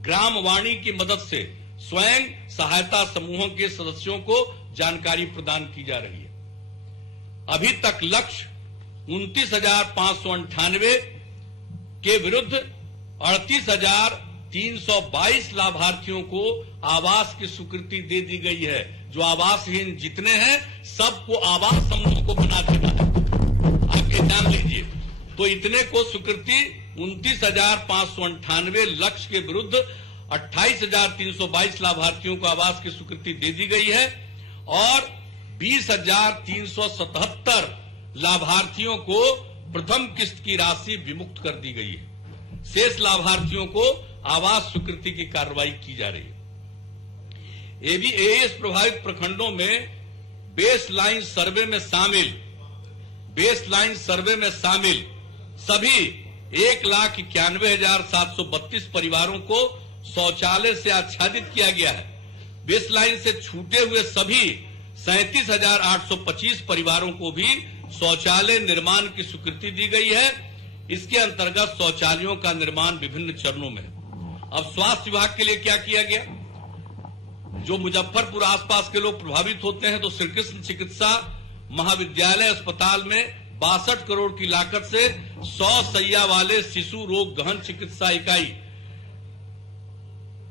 ग्राम वाणी की मदद से स्वयं सहायता समूहों के सदस्यों को जानकारी प्रदान की जा रही है। अभी तक लक्ष्य 29,598 के विरुद्ध 38,322 लाभार्थियों को आवास की स्वीकृति दे दी गई है। जो आवासहीन जितने हैं सबको आवास समूह को बना देना है, आप ये जान लीजिए। तो इतने को स्वीकृति 29,598 लक्ष्य के विरुद्ध 28,322 लाभार्थियों को आवास की स्वीकृति दे दी गई है, और 20,377 लाभार्थियों को प्रथम किस्त की राशि विमुक्त कर दी गई है। शेष लाभार्थियों को आवास स्वीकृति की कार्रवाई की जा रही है। एईएस प्रभावित प्रखंडों में बेसलाइन सर्वे में शामिल सभी 1,91,732 परिवारों को शौचालय से आच्छादित किया गया है। बेसलाइन से छूटे हुए सभी 37,825 परिवारों को भी शौचालय निर्माण की स्वीकृति दी गई है। इसके अंतर्गत शौचालयों का निर्माण विभिन्न चरणों में है। अब स्वास्थ्य विभाग के लिए क्या किया गया? जो मुजफ्फरपुर आसपास के लोग प्रभावित होते हैं, तो श्री कृष्ण चिकित्सा महाविद्यालय अस्पताल में 62 करोड़ की लागत से 100 सैया वाले शिशु रोग गहन चिकित्सा इकाई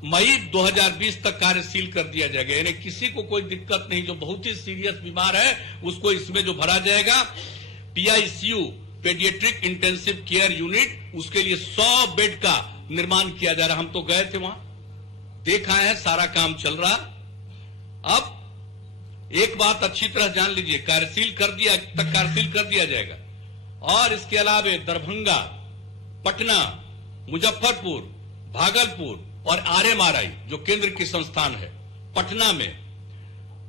मई 2020 तक कार्यशील कर दिया जाएगा। यानी किसी को कोई दिक्कत नहीं, जो बहुत ही सीरियस बीमार है उसको इसमें जो भरा जाएगा। PICU, paediatric intensive care unit, उसके लिए 100 बेड का निर्माण किया जा रहा। हम तो गए थे वहां, देखा है, सारा काम चल रहा। अब एक बात अच्छी तरह जान लीजिए, कार्यशील कर दिया जाएगा, और इसके अलावा दरभंगा, पटना, मुजफ्फरपुर, भागलपुर और आरएमआरआई जो केंद्र की संस्थान है, पटना में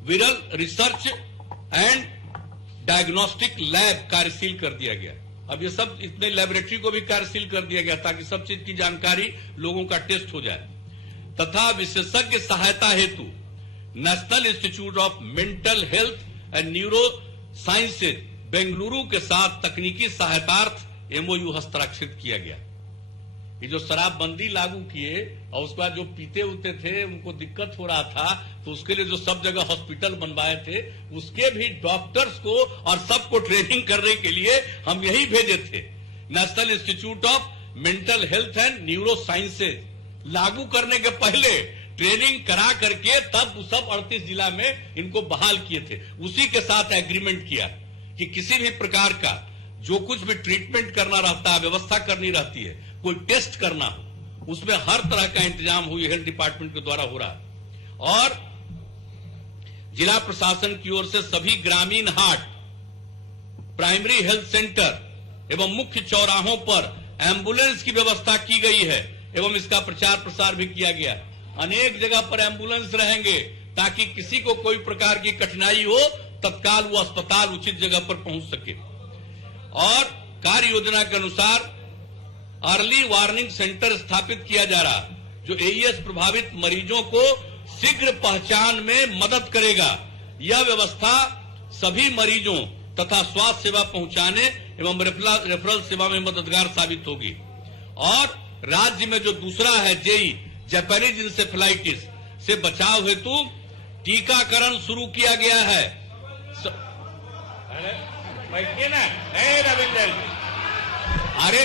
विरल रिसर्च एंड डायग्नोस्टिक लैब कार्यशील कर दिया गया। अब ये सब इतने लेबोरेटरी को भी कार्यशील कर दिया गया ताकि सब चीज की जानकारी लोगों का टेस्ट हो जाए। तथा विशेषज्ञ सहायता हेतु national institute of mental health and neuro sciences Bengaluru के साथ तकनीकी सहायतार्थ एमओयू हस्ताक्षरित किया गया। ये जो शराबबंदी लागू किए और उसके बाद जो पीते उते थे उनको दिक्कत हो रहा था, तो उसके लिए जो सब जगह हॉस्पिटल बनवाए थे उसके भी डॉक्टर्स को और सबको ट्रेनिंग करने के लिए हम यही भेजे थे। National institute of mental health and neuro sciences लागू करने के पहले ट्रेनिंग करा करके तब सब 38 जिला में इनको बहाल किए थे। उसी के साथ एग्रीमेंट किया कि किसी भी प्रकार का जो कुछ भी ट्रीटमेंट करना रहता है, व्यवस्था करनी रहती है, कोई टेस्ट करना हो, उसमें हर तरह का इंतजाम हुई हेल्थ डिपार्टमेंट के द्वारा हो रहा है। और जिला प्रशासन की ओर से सभी ग्रामीण हाट, प्राइमरी हेल्थ सेंटर एवं मुख्य चौराहों पर एम्बुलेंस की व्यवस्था की गई है एवं इसका प्रचार प्रसार भी किया गया। अनेक जगह पर एम्बुलेंस रहेंगे ताकि किसी को कोई प्रकार की कठिनाई हो तत्काल वो अस्पताल उचित जगह पर पहुंच सके। और कार्य योजना के अनुसार अर्ली वार्निंग सेंटर स्थापित किया जा रहा, जो एईएस प्रभावित मरीजों को शीघ्र पहचान में मदद करेगा। यह व्यवस्था सभी मरीजों तथा स्वास्थ्य सेवा पहुंचाने एवं रेफरल सेवा में मददगार साबित होगी। और राज्य में जो दूसरा है जेई जापानीज इंसेफेलाइटिस से बचाव हेतु टीकाकरण शुरू किया गया है। बैठिए ना, रविंदर जी। अरे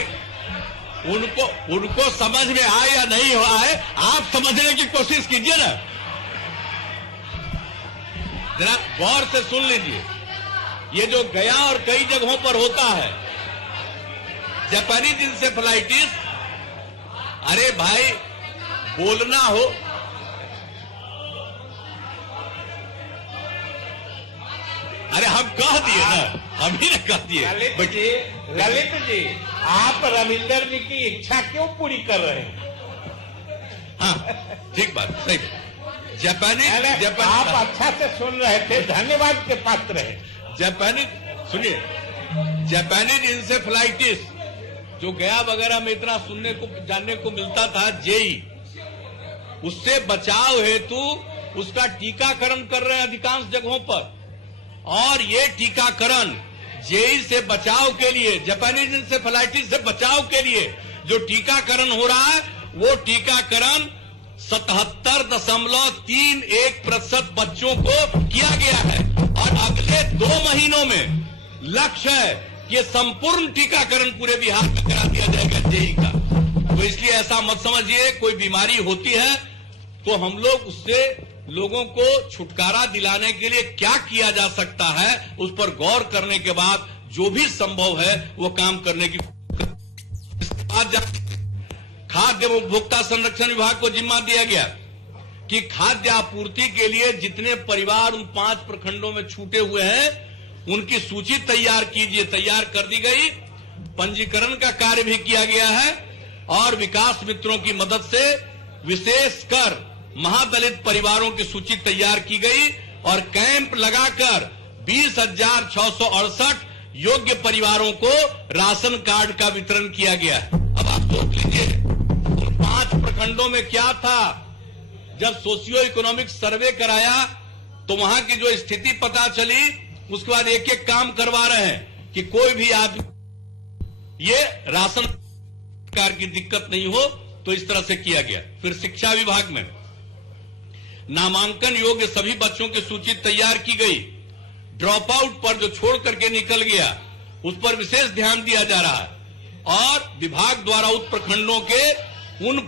उनको समझ में आए या नहीं हुआ है, आप समझने की कोशिश कीजिए ना, जरा गौर से सुन लीजिए। ये जो गया और कई जगहों पर होता है जापानीज इंसेफेलाइटिस, अरे भाई बोलना हो, अरे हम कह दिए ना, हम ही ने कह दिए। ललित जी, आप रविंदर जी की इच्छा क्यों पूरी कर रहे हैं? हाँ ठीक बात, सही। जापानीज आप अच्छा से सुन रहे थे, धन्यवाद के पात्र है। जापानीज, सुनिए, जापानीज इंसेफेलाइटिस जो गया वगैरह में इतना सुनने को जानने को मिलता था, जेई, उससे बचाव हेतु उसका टीकाकरण कर रहे हैं अधिकांश जगहों पर। और ये टीकाकरण जेई से बचाव के लिए, जापानीज इंसेफेलाइटिस से बचाव के लिए जो टीकाकरण हो रहा है, वो टीकाकरण 77.31% बच्चों को किया गया है। और अगले 2 महीनों में लक्ष्य है कि संपूर्ण टीकाकरण पूरे बिहार में करा दिया जाएगा जेई का। तो इसलिए ऐसा मत समझिए कोई बीमारी होती है तो हम लोग उससे लोगों को छुटकारा दिलाने के लिए क्या किया जा सकता है, उस पर गौर करने के बाद जो भी संभव है वो काम करने की। खाद्य एवं उपभोक्ता संरक्षण विभाग को जिम्मा दिया गया कि खाद्य आपूर्ति के लिए जितने परिवार उन 5 प्रखंडों में छूटे हुए हैं उनकी सूची तैयार कीजिए। तैयार कर दी गई, पंजीकरण का कार्य भी किया गया है। और विकास मित्रों की मदद से विशेषकर महादलित परिवारों की सूची तैयार की गई और कैंप लगाकर 20,668 योग्य परिवारों को राशन कार्ड का वितरण किया गया। अब आप सोच लीजिए 5 प्रखंडों में क्या था। जब सोशियो इकोनॉमिक सर्वे कराया तो वहां की जो स्थिति पता चली, उसके बाद एक एक काम करवा रहे हैं कि कोई भी आदमी ये राशन कार्ड की दिक्कत नहीं हो, तो इस तरह से किया गया। फिर शिक्षा विभाग में नामांकन योग्य सभी बच्चों की सूची तैयार की गई। ड्रॉप आउट पर जो छोड़ करके निकल गया उस पर विशेष ध्यान दिया जा रहा है। और विभाग द्वारा उन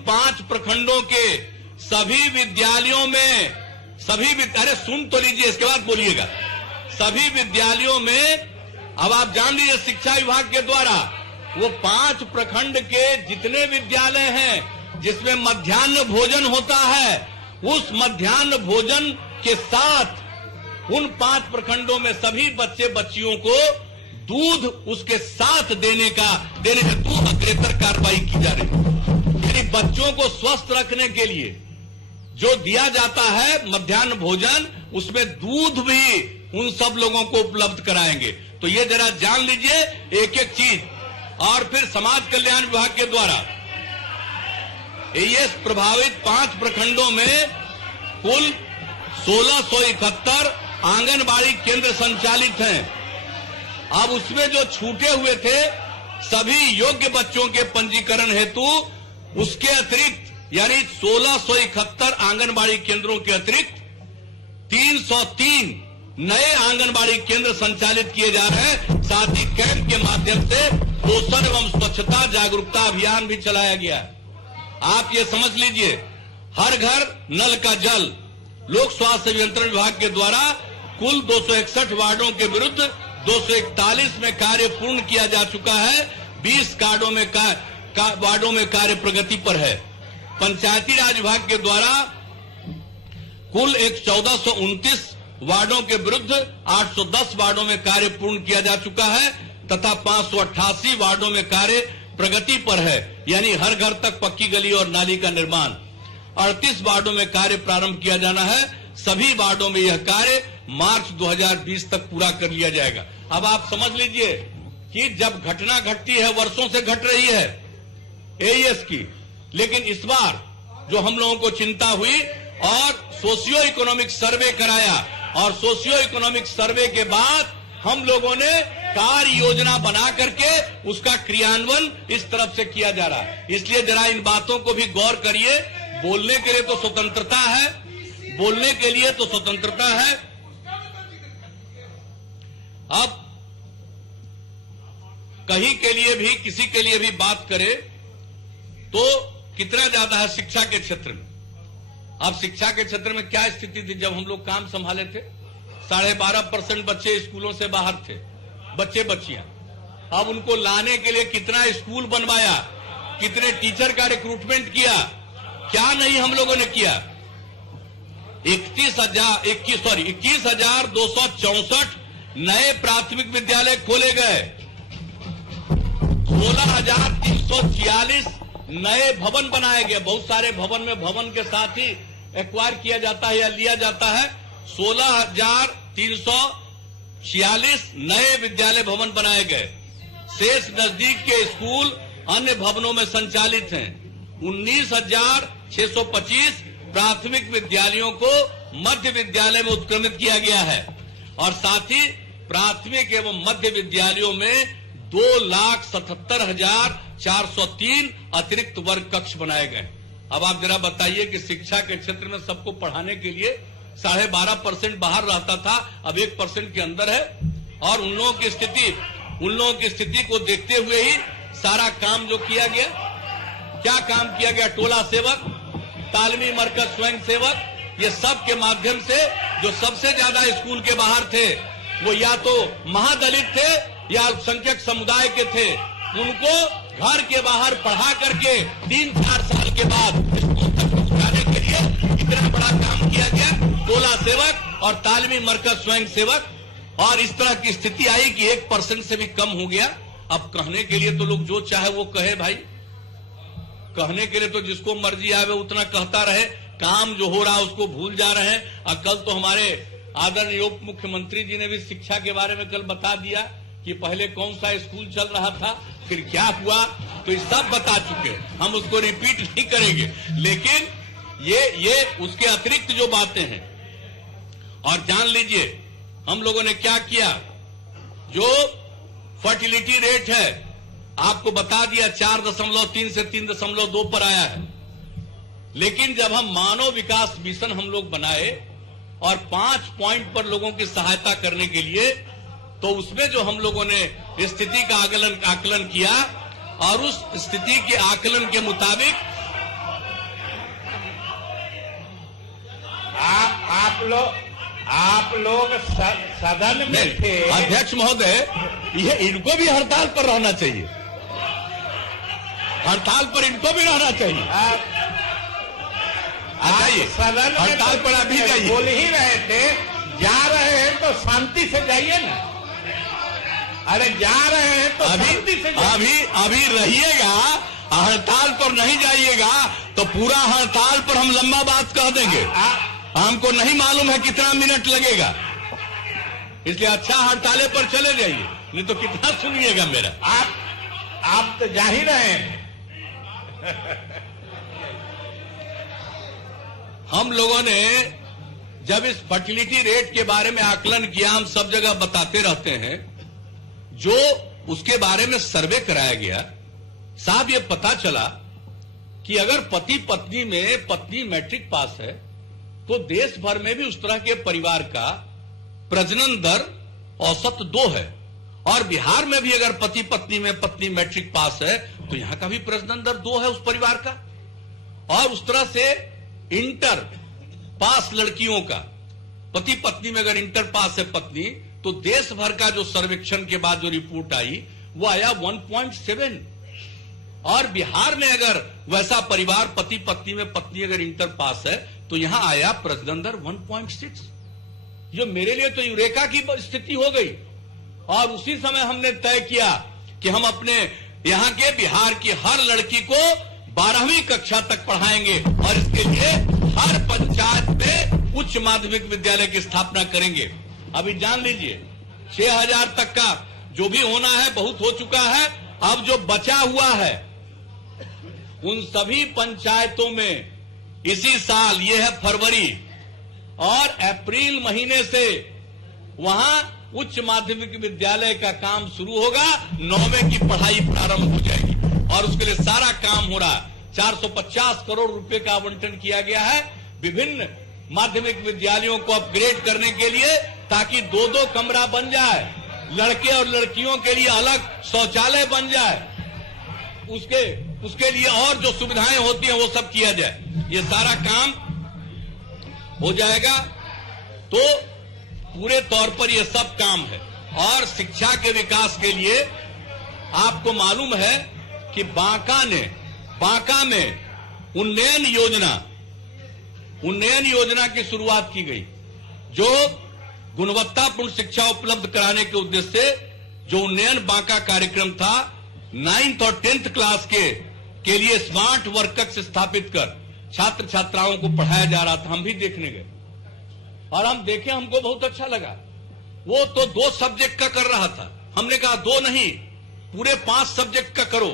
5 प्रखंडों के सभी विद्यालयों में अरे सुन तो लीजिए, इसके बाद बोलिएगा। सभी विद्यालयों में अब आप जान लीजिए शिक्षा विभाग के द्वारा वो 5 प्रखंड के जितने विद्यालय हैं जिसमें मध्याह्न भोजन होता है, उस मध्याह्न भोजन के साथ उन 5 प्रखंडों में सभी बच्चे बच्चियों को दूध उसके साथ देने हेतु अग्रेतर कार्रवाई की जा रही है। यानी बच्चों को स्वस्थ रखने के लिए जो दिया जाता है मध्याह्न भोजन, उसमें दूध भी उन सब लोगों को उपलब्ध कराएंगे। तो ये जरा जान लीजिए एक एक चीज और फिर समाज कल्याण विभाग के द्वारा एईएस प्रभावित 5 प्रखंडों में कुल 1671 आंगनबाड़ी केंद्र संचालित हैं। अब उसमें जो छूटे हुए थे सभी योग्य बच्चों के पंजीकरण हेतु उसके अतिरिक्त यानी 1671 आंगनबाड़ी केंद्रों के अतिरिक्त 303 नए आंगनबाड़ी केंद्र संचालित किए जा रहे हैं। साथ ही कैंप के माध्यम से पोषण एवं स्वच्छता जागरूकता अभियान भी चलाया गया है। आप ये समझ लीजिए, हर घर नल का जल लोक स्वास्थ्य अभियंत्रण विभाग के द्वारा कुल 261 वार्डों के विरुद्ध 241 में कार्य पूर्ण किया जा चुका है। 20 वार्डों में कार्य प्रगति पर है। पंचायती राज विभाग के द्वारा कुल 1429 वार्डों के विरुद्ध 810 वार्डों में कार्य पूर्ण किया जा चुका है तथा 588 वार्डों में कार्य प्रगति पर है, यानी हर घर तक पक्की गली और नाली का निर्माण। 38 वार्डों में कार्य प्रारंभ किया जाना है। सभी वार्डों में यह कार्य मार्च 2020 तक पूरा कर लिया जाएगा। अब आप समझ लीजिए कि जब घटना घटती है, वर्षों से घट रही है एईएस की, लेकिन इस बार जो हम लोगों को चिंता हुई और सोशियो इकोनॉमिक सर्वे कराया और सोशियो इकोनॉमिक सर्वे के बाद हम लोगों ने कार्य योजना बना करके उसका क्रियान्वयन इस तरफ से किया जा रहा है। इसलिए जरा इन बातों को भी गौर करिए। बोलने के लिए तो स्वतंत्रता है, बोलने के लिए तो स्वतंत्रता है। अब कहीं के लिए भी किसी के लिए भी बात करे तो कितना ज्यादा है शिक्षा के क्षेत्र में। अब शिक्षा के क्षेत्र में क्या स्थिति थी जब हम लोग काम संभाले थे? 12.5% बच्चे स्कूलों से बाहर थे, बच्चे बच्चियां। अब उनको लाने के लिए कितना स्कूल बनवाया, कितने टीचर का रिक्रूटमेंट किया, क्या नहीं हम लोगों ने किया। 21,264 नए प्राथमिक विद्यालय खोले गए, 16,346 नए भवन बनाए गए। बहुत सारे भवन में भवन के साथ ही एक्वायर किया जाता है या लिया जाता है। 16,346 नए विद्यालय भवन बनाए गए। शेष नजदीक के स्कूल अन्य भवनों में संचालित हैं। 19,625 प्राथमिक विद्यालयों को मध्य विद्यालय में उत्क्रमित किया गया है और साथ ही प्राथमिक एवं मध्य विद्यालयों में 2,77,403 अतिरिक्त वर्ग कक्ष बनाए गए। अब आप जरा बताइए कि शिक्षा के क्षेत्र में सबको पढ़ाने के लिए 12.5% बाहर रहता था, अब 1% के अंदर है। और उन लोगों की स्थिति को देखते हुए ही सारा काम जो किया गया, क्या काम किया गया, टोला सेवक, तालमी मरकज स्वयं सेवक, ये सब के माध्यम से जो सबसे ज्यादा स्कूल के बाहर थे वो या तो महादलित थे या अल्पसंख्यक समुदाय के थे, उनको घर के बाहर पढ़ा करके 3-4 साल के बाद स्कूल तक पहुंचाने के लिए इतना बड़ा काम किया गया। टोला सेवक और तालमी मरकज स्वयं सेवक, और इस तरह की स्थिति आई कि 1% से भी कम हो गया। अब कहने के लिए तो लोग जो चाहे वो कहे भाई, कहने के लिए तो जिसको मर्जी आवे उतना कहता रहे, काम जो हो रहा है उसको भूल जा रहे हैं। और कल तो हमारे आदरणीय उप मुख्यमंत्री जी ने भी शिक्षा के बारे में कल बता दिया कि पहले कौन सा स्कूल चल रहा था, फिर क्या हुआ, तो ये सब बता चुके, हम उसको रिपीट नहीं करेंगे। लेकिन ये उसके अतिरिक्त जो बातें हैं, और जान लीजिए हम लोगों ने क्या किया। जो फर्टिलिटी रेट है आपको बता दिया 4.3 से 3.2 पर आया है। लेकिन जब हम मानव विकास मिशन हम लोग बनाए और 5 पॉइंट पर लोगों की सहायता करने के लिए, तो उसमें जो हम लोगों ने स्थिति का आकलन किया और उस स्थिति के आकलन के मुताबिक आप लोग सदन में थे। अध्यक्ष महोदय, ये इनको भी हड़ताल पर रहना चाहिए, हड़ताल पर इनको भी रहना चाहिए। आइए सदन हड़ताल पर अभी जाइए। बोल ही रहे थे, जा रहे हैं तो शांति से जाइए ना। अरे जा रहे हैं तो शांति से जाइए। अभी रहिएगा, हड़ताल पर नहीं जाइएगा तो पूरा हड़ताल पर हम लंबा बात कह देंगे। हमको नहीं मालूम है कितना मिनट लगेगा, इसलिए अच्छा हड़ताले पर चले जाइए, नहीं तो कितना सुनिएगा मेरा। आप तो जा ही रहे हैं। हम लोगों ने जब इस फर्टिलिटी रेट के बारे में आकलन किया, हम सब जगह बताते रहते हैं, जो उसके बारे में सर्वे कराया गया, साहब ये पता चला कि अगर पति पत्नी में पत्नी मैट्रिक पास है तो देश भर में भी उस तरह के परिवार का प्रजनन दर औसत 2 है, और बिहार में भी अगर पति पत्नी में पत्नी मैट्रिक पास है तो यहां का भी प्रजनन दर 2 है उस परिवार का। और उस तरह से इंटर पास लड़कियों का, पति पत्नी में अगर इंटर पास है पत्नी, तो देश भर का जो सर्वेक्षण के बाद जो रिपोर्ट आई वो आया 1.7, और बिहार में अगर वैसा परिवार पति पत्नी में पत्नी अगर इंटर पास है तो यहां आया प्रजनन दर 1.6, जो मेरे लिए तो यूरेका की स्थिति हो गई। और उसी समय हमने तय किया कि हम अपने यहां के बिहार की हर लड़की को 12वीं कक्षा तक पढ़ाएंगे, और इसके लिए हर पंचायत में उच्च माध्यमिक विद्यालय की स्थापना करेंगे। अभी जान लीजिए 6000 तक का जो भी होना है बहुत हो चुका है। अब जो बचा हुआ है उन सभी पंचायतों में इसी साल, ये है फरवरी, और अप्रैल महीने से वहां उच्च माध्यमिक विद्यालय का काम शुरू होगा, 9वीं की पढ़ाई प्रारंभ हो जाएगी, और उसके लिए सारा काम हो रहा है। 450 करोड़ रुपए का आवंटन किया गया है विभिन्न माध्यमिक विद्यालयों को अपग्रेड करने के लिए, ताकि 2-2 कमरा बन जाए, लड़के और लड़कियों के लिए अलग शौचालय बन जाए, उसके लिए और जो सुविधाएं होती हैं वो सब किया जाए। ये सारा काम हो जाएगा। तो पूरे तौर पर ये सब काम है। और शिक्षा के विकास के लिए आपको मालूम है कि बांका में उन्नयन योजना की शुरुआत की गई, जो गुणवत्तापूर्ण शिक्षा उपलब्ध कराने के उद्देश्य से जो उन्नयन बांका कार्यक्रम था, 9th और 10th क्लास के लिए स्मार्ट वर्क कक्ष स्थापित कर छात्र छात्राओं को पढ़ाया जा रहा था। हम भी देखने गए और हम देखे, हमको बहुत अच्छा लगा। वो तो 2 सब्जेक्ट का कर रहा था, हमने कहा 2 नहीं, पूरे 5 सब्जेक्ट का करो,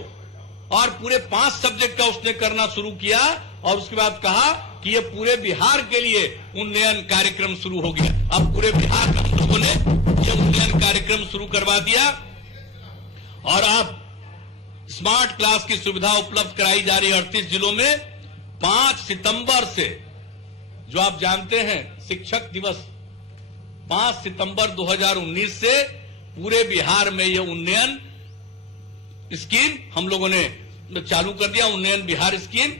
और पूरे 5 सब्जेक्ट का उसने करना शुरू किया। और उसके बाद कहा कि ये पूरे बिहार के लिए उन्नयन कार्यक्रम शुरू हो गया। अब पूरे बिहार का हम लोगों ने ये उन्नयन कार्यक्रम शुरू करवा दिया, और अब स्मार्ट क्लास की सुविधा उपलब्ध कराई जा रही है 38 जिलों में। 5 सितंबर से, जो आप जानते हैं शिक्षक दिवस, 5 सितंबर 2019 से पूरे बिहार में यह उन्नयन स्कीम हम लोगों ने चालू कर दिया, उन्नयन बिहार स्कीम।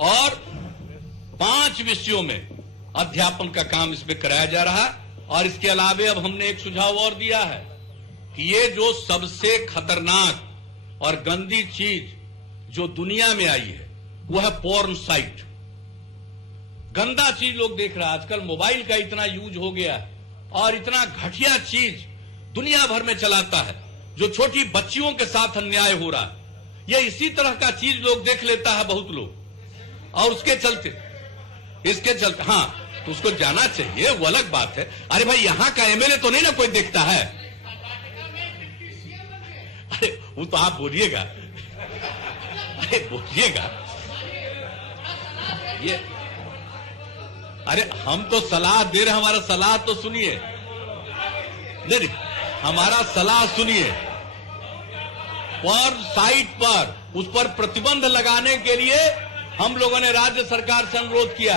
और 5 विषयों में अध्यापन का काम इसमें कराया जा रहा। और इसके अलावे अब हमने एक सुझाव और दिया है कि ये जो सबसे खतरनाक और गंदी चीज जो दुनिया में आई है वो है पोर्न साइट। गंदा चीज लोग देख रहा है आजकल, मोबाइल का इतना यूज हो गया है, और इतना घटिया चीज दुनिया भर में चलाता है, जो छोटी बच्चियों के साथ अन्याय हो रहा है। ये इसी तरह का चीज लोग देख लेता है बहुत लोग, और इसके चलते हाँ, तो उसको जाना चाहिए, वो अलग बात है। अरे भाई, यहां का एमएलए तो नहीं ना कोई देखता है। अरे वो तो आप बोलिएगा, अरे बोलिएगा ये, अरे हम तो सलाह दे रहे हैं, हमारा सलाह तो सुनिए। नहीं, हमारा सलाह सुनिए। पोर्न साइट पर उस पर प्रतिबंध लगाने के लिए हम लोगों ने राज्य सरकार से अनुरोध किया।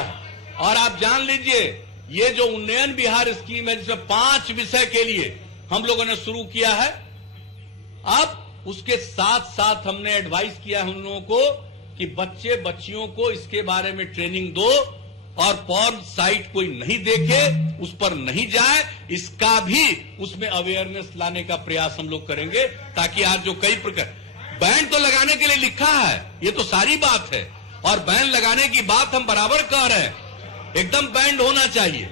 और आप जान लीजिए, ये जो उन्नयन बिहार स्कीम है, जिसमें 5 विषय के लिए हम लोगों ने शुरू किया है, अब उसके साथ साथ हमने एडवाइस किया है हम लोगों को कि बच्चे बच्चियों को इसके बारे में ट्रेनिंग दो, और पोर्न साइट कोई नहीं देखे, उस पर नहीं जाए, इसका भी उसमें अवेयरनेस लाने का प्रयास हम लोग करेंगे। ताकि आज जो कई प्रकार बैन तो लगाने के लिए लिखा है, ये तो सारी बात है, और बैन लगाने की बात हम बराबर कह रहे हैं, एकदम बैंड होना चाहिए।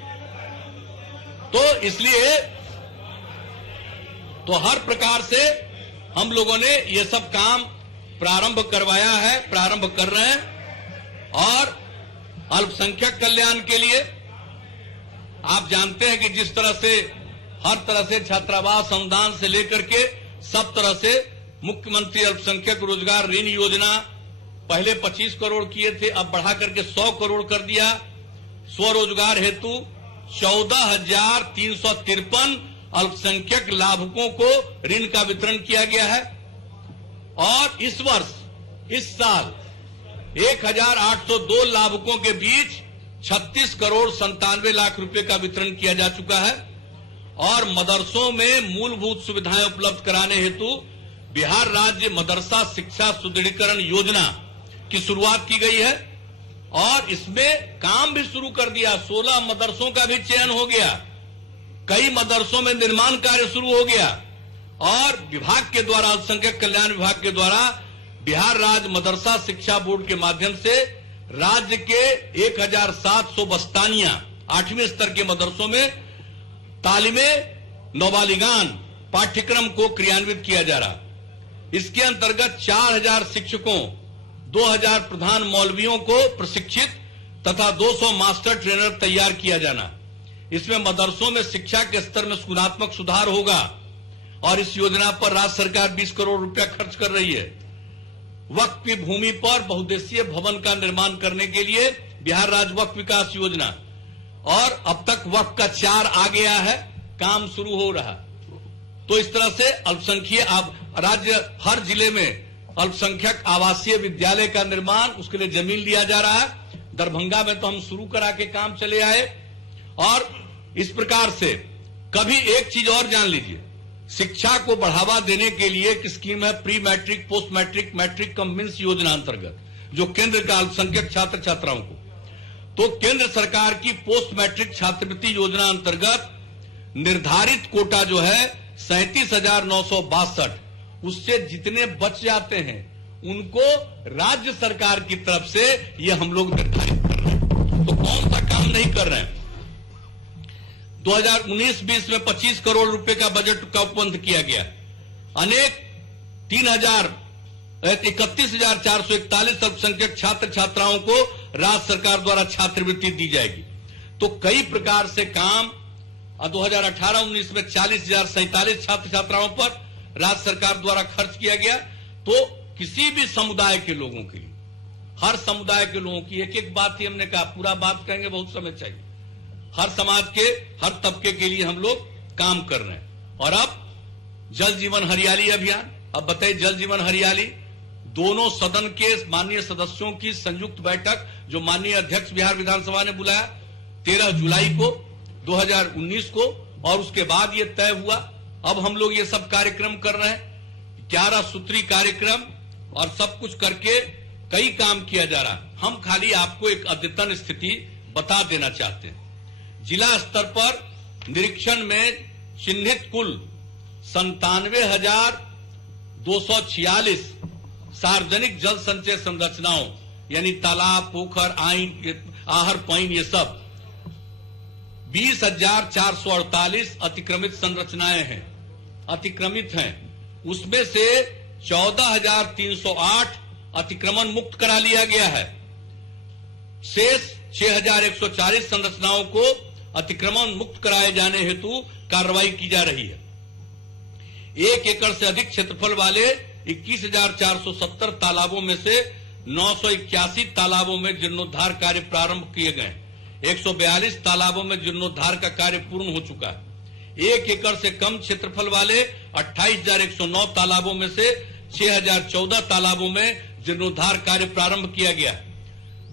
तो इसलिए तो हर प्रकार से हम लोगों ने ये सब काम प्रारंभ करवाया है, प्रारंभ कर रहे हैं। और अल्पसंख्यक कल्याण के लिए आप जानते हैं कि जिस तरह से हर तरह से छात्रावास अनुदान से लेकर के सब तरह से मुख्यमंत्री अल्पसंख्यक रोजगार ऋण योजना पहले 25 करोड़ किए थे, अब बढ़ा करके 100 करोड़ कर दिया। स्वरोजगार हेतु 14,353 अल्पसंख्यक लाभुकों को ऋण का वितरण किया गया है। और इस साल 1,802 लाभुकों के बीच 36 करोड़ 97 लाख रुपए का वितरण किया जा चुका है। और मदरसों में मूलभूत सुविधाएं उपलब्ध कराने हेतु बिहार राज्य मदरसा शिक्षा सुदृढ़ीकरण योजना की शुरुआत की गई है और इसमें काम भी शुरू कर दिया। 16 मदरसों का भी चयन हो गया, कई मदरसों में निर्माण कार्य शुरू हो गया और विभाग के द्वारा, अल्पसंख्यक कल्याण विभाग के द्वारा बिहार राज्य मदरसा शिक्षा बोर्ड के माध्यम से राज्य के 1,700 बस्तानिया 8वीं स्तर के मदरसों में तालीमे नौबालिगान पाठ्यक्रम को क्रियान्वित किया जा रहा। इसके अंतर्गत 4,000 शिक्षकों, 2,000 प्रधान मौलवियों को प्रशिक्षित तथा 200 मास्टर ट्रेनर तैयार किया जाना। इसमें मदरसों में शिक्षा के स्तर में गुणात्मक सुधार होगा और इस योजना पर राज्य सरकार 20 करोड़ रुपया खर्च कर रही है। वक्फ की भूमि पर बहुउद्देशीय भवन का निर्माण करने के लिए बिहार राज्य वक्फ विकास योजना, और अब तक वक्फ का 4 आ गया है, काम शुरू हो रहा। तो इस तरह से अल्पसंख्यक राज्य हर जिले में अल्पसंख्यक आवासीय विद्यालय का निर्माण, उसके लिए जमीन लिया जा रहा है। दरभंगा में तो हम शुरू करा के काम चले आए। और इस प्रकार से कभी एक चीज और जान लीजिए, शिक्षा को बढ़ावा देने के लिए एक स्कीम है pre matric, post matric, matric cum means योजना अंतर्गत, जो केंद्र का अल्पसंख्यक छात्र छात्राओं को, तो केंद्र सरकार की पोस्ट मैट्रिक छात्रवृत्ति योजना अंतर्गत निर्धारित कोटा जो है 37,962, उससे जितने बच जाते हैं उनको राज्य सरकार की तरफ से ये हम लोग निर्धारित कर रहे हैं। तो कौन सा काम नहीं कर रहे हैं। 2019-20 में 25 करोड़ रुपए का बजट का उपबंध किया गया। अनेक 31,441 अल्पसंख्यक छात्र छात्राओं को राज्य सरकार द्वारा छात्रवृत्ति दी जाएगी। तो कई प्रकार से काम 2018-19 में 40,047 छात्र छात्राओं पर राज्य सरकार द्वारा खर्च किया गया। तो किसी भी समुदाय के लोगों के लिए, हर समुदाय के लोगों की एक एक बात ही हमने कहा, पूरा बात कहेंगे बहुत समय चाहिए। हर समाज के हर तबके के लिए हम लोग काम कर रहे हैं। और अब जल जीवन हरियाली अभियान, अब बताइए जल जीवन हरियाली, दोनों सदन के माननीय सदस्यों की संयुक्त बैठक जो माननीय अध्यक्ष बिहार विधानसभा ने बुलाया 13 जुलाई को 2019 को, और उसके बाद ये तय हुआ। अब हम लोग ये सब कार्यक्रम कर रहे हैं, 11 सूत्री कार्यक्रम और सब कुछ करके कई काम किया जा रहा है। हम खाली आपको एक अद्यतन स्थिति बता देना चाहते हैं। जिला स्तर पर निरीक्षण में चिन्हित कुल 97,246 सार्वजनिक जल संचय संरचनाओं, यानी तालाब, पोखर, आहर, पईन, ये सब 20,448 अतिक्रमित संरचनाएं हैं, अतिक्रमित हैं। उसमें से 14,308 अतिक्रमण मुक्त करा लिया गया है। शेष 6,140 संरचनाओं को अतिक्रमण मुक्त कराए जाने हेतु कार्रवाई की जा रही है। 1 एकड़ से अधिक क्षेत्रफल वाले 21,470 तालाबों में से 981 तालाबों में जीर्णोद्धार कार्य प्रारंभ किए गए। 142 तालाबों में जीर्णोद्धार का कार्य पूर्ण हो चुका है। 1 एकड़ से कम क्षेत्रफल वाले 28,109 तालाबों में से 6,014 तालाबों में जीर्णोद्धार कार्य प्रारंभ किया गया।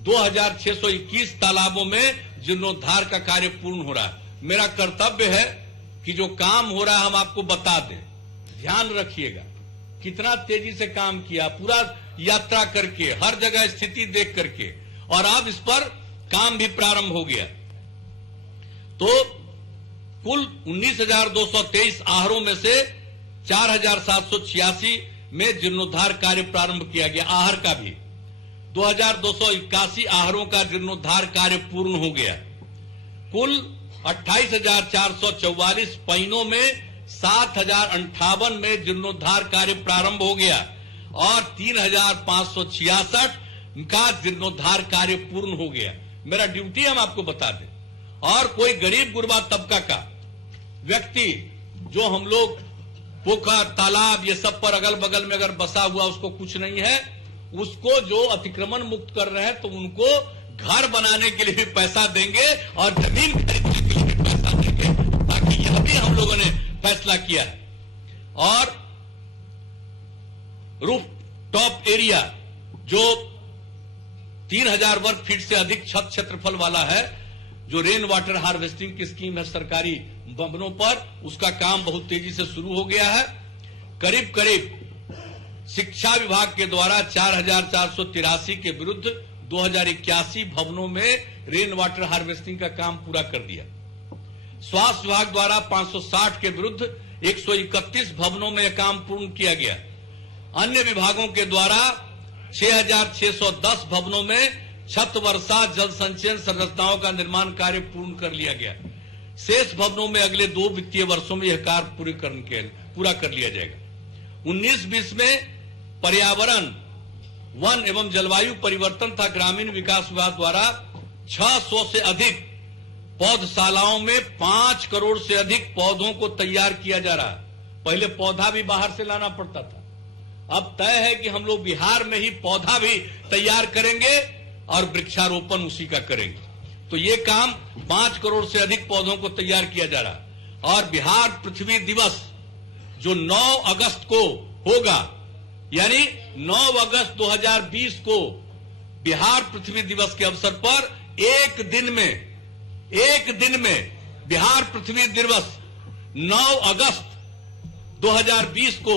2,621 तालाबों में जीर्णोद्धार का कार्य पूर्ण हो रहा है। मेरा कर्तव्य है कि जो काम हो रहा है हम आपको बता दें, ध्यान रखिएगा कितना तेजी से काम किया, पूरा यात्रा करके, हर जगह स्थिति देख करके, और अब इस पर काम भी प्रारंभ हो गया। तो कुल 19,223 आहरों में से 4,786 में जीर्णोद्धार कार्य प्रारंभ किया गया। आहर का भी 2,281 आहरों का जीर्णोद्धार कार्य पूर्ण हो गया। कुल 28,444 पईनों में 7,058 में जीर्णोद्धार कार्य प्रारंभ हो गया और 3,566 का जीर्णोद्धार कार्य पूर्ण हो गया। मेरा ड्यूटी हम आपको बता दें। और कोई गरीब गुरबा तबका का व्यक्ति जो हम लोग पोखर, तालाब, ये सब पर अगल बगल में अगर बसा हुआ उसको कुछ नहीं है, उसको जो अतिक्रमण मुक्त कर रहे हैं तो उनको घर बनाने के लिए भी पैसा देंगे और जमीन खरीदने के लिए भी पैसा देंगे, ताकि यह भी हम लोगों ने फैसला किया है। और रूफ टॉप एरिया जो 3000 वर्ग फीट से अधिक छत क्षेत्रफल वाला है, जो रेन वाटर हार्वेस्टिंग की स्कीम है सरकारी भवनों पर, उसका काम बहुत तेजी से शुरू हो गया है। करीब करीब शिक्षा विभाग के द्वारा 4483 के विरुद्ध 2081 भवनों में रेन वाटर हार्वेस्टिंग का काम पूरा कर दिया। स्वास्थ्य विभाग द्वारा 560 के विरुद्ध 131 भवनों में यह काम पूर्ण किया गया। अन्य विभागों के द्वारा 6610 भवनों में छत वर्षा जल संचयन संरचनाओं का निर्माण कार्य पूर्ण कर लिया गया। शेष भवनों में अगले 2 वित्तीय वर्षों में यह कार्य पूरा कर लिया जाएगा। 19-20 में पर्यावरण, वन एवं जलवायु परिवर्तन तथा ग्रामीण विकास विभाग द्वारा 600 से अधिक पौधशालाओं में 5 करोड़ से अधिक पौधों को तैयार किया जा रहा है। पहले पौधा भी बाहर से लाना पड़ता था, अब तय है कि हम लोग बिहार में ही पौधा भी तैयार करेंगे और वृक्षारोपण उसी का करेंगे। तो ये काम 5 करोड़ से अधिक पौधों को तैयार किया जा रहा है। और बिहार पृथ्वी दिवस जो 9 अगस्त को होगा, यानी 9 अगस्त 2020 को बिहार पृथ्वी दिवस के अवसर पर एक दिन में बिहार पृथ्वी दिवस 9 अगस्त 2020 को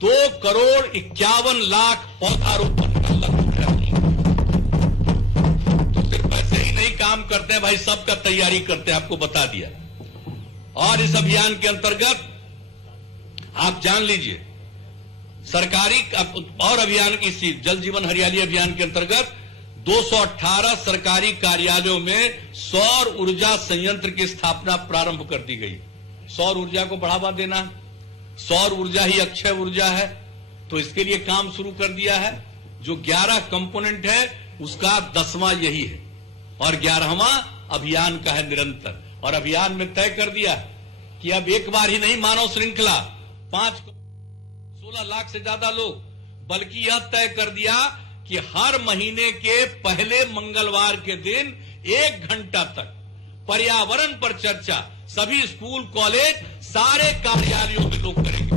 2 करोड़ 51 लाख पौधारोपण का लक्ष्य है। तो सिर्फ ऐसे ही नहीं काम करते हैं भाई, सबका तैयारी करते हैं, आपको बता दिया। और इस अभियान के अंतर्गत आप जान लीजिए, सरकारी और अभियान इसी जल जीवन हरियाली अभियान के अंतर्गत 218 सरकारी कार्यालयों में सौर ऊर्जा संयंत्र की स्थापना प्रारंभ कर दी गई। सौर ऊर्जा को बढ़ावा देना, सौर ऊर्जा ही अक्षय ऊर्जा है, तो इसके लिए काम शुरू कर दिया है। जो 11 कंपोनेंट है उसका 10वां यही है और 11वां अभियान का है निरंतर। और अभियान में तय कर दिया कि अब एक बार ही नहीं मानव श्रृंखला 16 लाख से ज्यादा लोग, बल्कि यह तय कर दिया कि हर महीने के पहले मंगलवार के दिन 1 घंटा तक पर्यावरण पर चर्चा सभी स्कूल, कॉलेज, सारे कार्यालयों में लोग करेंगे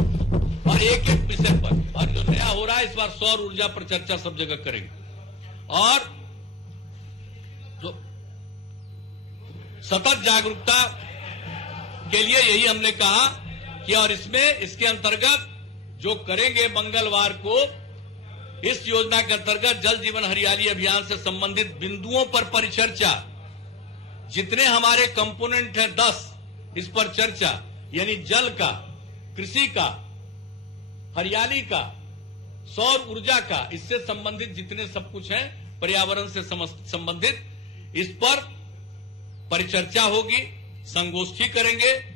और एक विषय पर। और जो नया हो रहा है इस बार सौर ऊर्जा पर चर्चा सब जगह करेंगे। और जो सतत जागरूकता के लिए यही हमने कहा कि और इसके अंतर्गत जो करेंगे मंगलवार को, इस योजना के अंतर्गत जल जीवन हरियाली अभियान से संबंधित बिंदुओं पर परिचर्चा, जितने हमारे कंपोनेंट हैं 10, इस पर चर्चा, यानी जल का, कृषि का, हरियाली का, सौर ऊर्जा का, इससे संबंधित जितने सब कुछ है पर्यावरण से संबंधित, इस पर परिचर्चा होगी, संगोष्ठी करेंगे,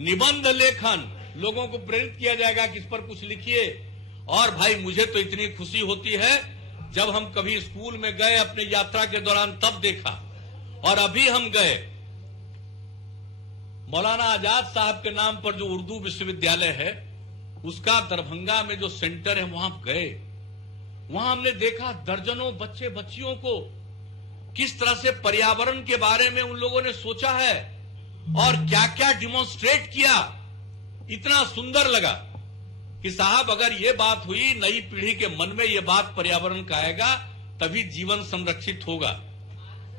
निबंध लेखन, लोगों को प्रेरित किया जाएगा कि इस पर कुछ लिखिए। और भाई मुझे तो इतनी खुशी होती है जब हम कभी स्कूल में गए अपने यात्रा के दौरान तब देखा, और अभी हम गए मौलाना आजाद साहब के नाम पर जो उर्दू विश्वविद्यालय है उसका दरभंगा में जो सेंटर है, वहां गए, वहां हमने देखा दर्जनों बच्चे बच्चियों को किस तरह से पर्यावरण के बारे में उन लोगों ने सोचा है और क्या क्या डिमोन्स्ट्रेट किया। इतना सुंदर लगा कि साहब अगर ये बात हुई, नई पीढ़ी के मन में ये बात पर्यावरण का आएगा, तभी जीवन संरक्षित होगा।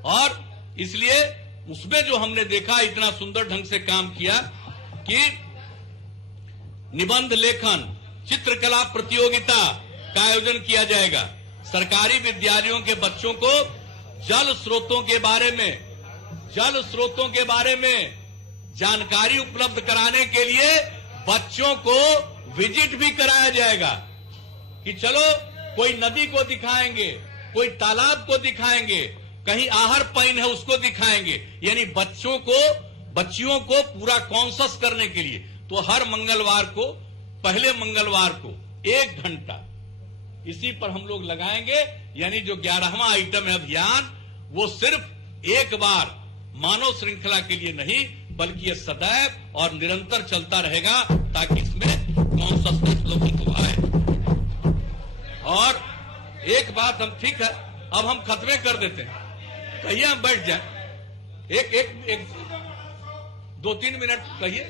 और इसलिए उसमें जो हमने देखा, इतना सुंदर ढंग से काम किया कि निबंध लेखन, चित्रकला प्रतियोगिता का आयोजन किया जाएगा। सरकारी विद्यालयों के बच्चों को जल स्रोतों के बारे में जानकारी उपलब्ध कराने के लिए बच्चों को विजिट भी कराया जाएगा कि चलो कोई नदी को दिखाएंगे, कोई तालाब को दिखाएंगे, कहीं आहर पैन है उसको दिखाएंगे, यानी बच्चियों को पूरा कॉन्शस करने के लिए। तो हर मंगलवार को, पहले मंगलवार को 1 घंटा इसी पर हम लोग लगाएंगे। यानी जो 11वां आइटम है अभियान, वो सिर्फ एक बार मानव श्रृंखला के लिए नहीं, बल्कि ये सदैव और निरंतर चलता रहेगा, ताकि इसमें कॉन्शसनेस लोगों को आए। और एक बात हम ठीक है, अब हम खत्मे कर देते हैं, कहिए हम बैठ जाए। एक 2-3 मिनट कहिए।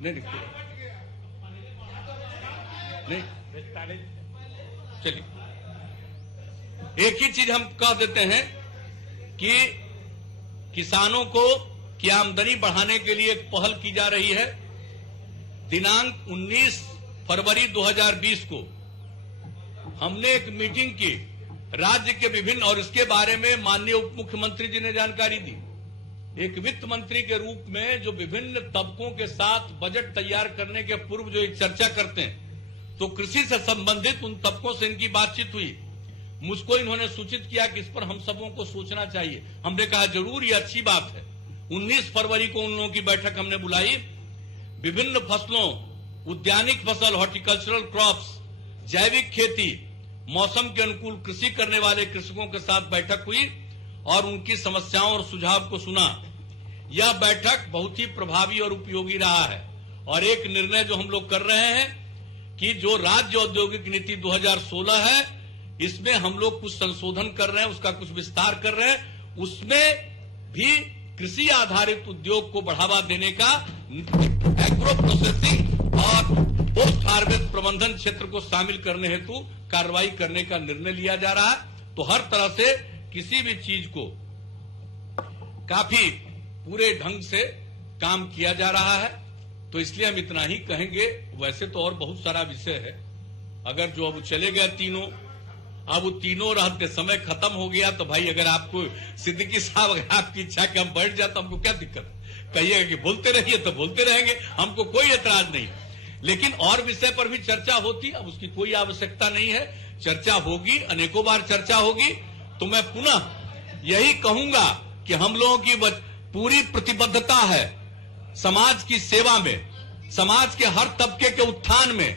नहीं चलिए, एक ही चीज हम कह देते हैं कि किसानों को की आमदनी बढ़ाने के लिए एक पहल की जा रही है। दिनांक 19 फरवरी 2020 को हमने एक मीटिंग की राज्य के विभिन्न, और इसके बारे में माननीय उप मुख्यमंत्री जी ने जानकारी दी। एक वित्त मंत्री के रूप में जो विभिन्न तबकों के साथ बजट तैयार करने के पूर्व जो एक चर्चा करते हैं, तो कृषि से संबंधित उन तबकों से इनकी बातचीत हुई। मुझको इन्होंने सूचित किया कि इस पर हम सबों को सोचना चाहिए। हमने कहा जरूर, ये अच्छी बात है। 19 फरवरी को उन लोगों की बैठक हमने बुलाई। विभिन्न फसलों, उद्यानिक फसल, हॉर्टिकल्चरल क्रॉप्स, जैविक खेती, मौसम के अनुकूल कृषि करने वाले कृषकों के साथ बैठक हुई और उनकी समस्याओं और सुझाव को सुना। यह बैठक बहुत ही प्रभावी और उपयोगी रहा है। और एक निर्णय जो हम लोग कर रहे हैं कि जो राज्य औद्योगिक नीति 2016 है, इसमें हम लोग कुछ संशोधन कर रहे हैं, उसका कुछ विस्तार कर रहे हैं। उसमें भी कृषि आधारित उद्योग को बढ़ावा देने का एग्रो प्रोसेसिंग और पोस्ट हार्वेस्ट प्रबंधन क्षेत्र को शामिल करने हेतु कार्रवाई करने का निर्णय लिया जा रहा है। तो हर तरह से किसी भी चीज को काफी पूरे ढंग से काम किया जा रहा है। तो इसलिए हम इतना ही कहेंगे। वैसे तो और बहुत सारा विषय है, अगर जो अब चले गए तीनों, अब वो तीनों रहते समय खत्म हो गया, तो भाई अगर आपको सिद्दीकी साहब, अगर आपकी इच्छा कि हम बैठ जाए तो हमको क्या दिक्कत है? कहिएगा कि बोलते रहिए तो बोलते रहेंगे, हमको कोई एतराज नहीं। लेकिन और विषय पर भी चर्चा होती, अब उसकी कोई आवश्यकता नहीं है। चर्चा होगी, अनेकों बार चर्चा होगी। तो मैं पुनः यही कहूंगा कि हम लोगों की पूरी प्रतिबद्धता है समाज की सेवा में, समाज के हर तबके के उत्थान में,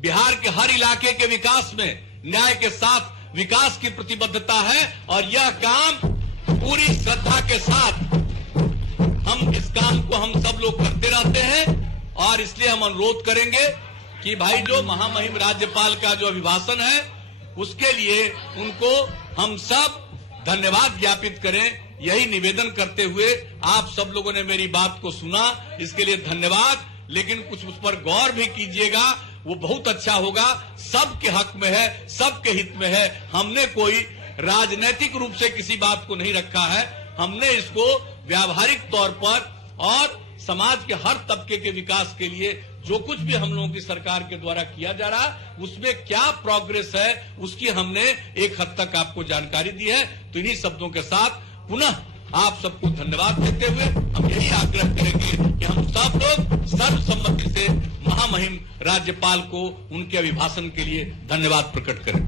बिहार के हर इलाके के विकास में न्याय के साथ विकास की प्रतिबद्धता है। और यह काम पूरी श्रद्धा के साथ हम इस काम को हम सब लोग करते रहते हैं। और इसलिए हम अनुरोध करेंगे कि भाई जो महामहिम राज्यपाल का जो अभिभाषण है, उसके लिए उनको हम सब धन्यवाद ज्ञापित करें। यही निवेदन करते हुए आप सब लोगों ने मेरी बात को सुना, इसके लिए धन्यवाद। लेकिन कुछ उस पर गौर भी कीजिएगा, वो बहुत अच्छा होगा। सबके हक में है, सबके हित में है। हमने कोई राजनीतिक रूप से किसी बात को नहीं रखा है। हमने इसको व्यावहारिक तौर पर और समाज के हर तबके के विकास के लिए जो कुछ भी हम लोगों की सरकार के द्वारा किया जा रहा है, उसमें क्या प्रोग्रेस है, उसकी हमने एक हद तक आपको जानकारी दी है। तो इन्हीं शब्दों के साथ पुनः आप सबको धन्यवाद देते हुए हम यही आग्रह करेंगे कि हम सब लोग सर्वसम्मति से महामहिम राज्यपाल को उनके अभिभाषण के लिए धन्यवाद प्रकट करें।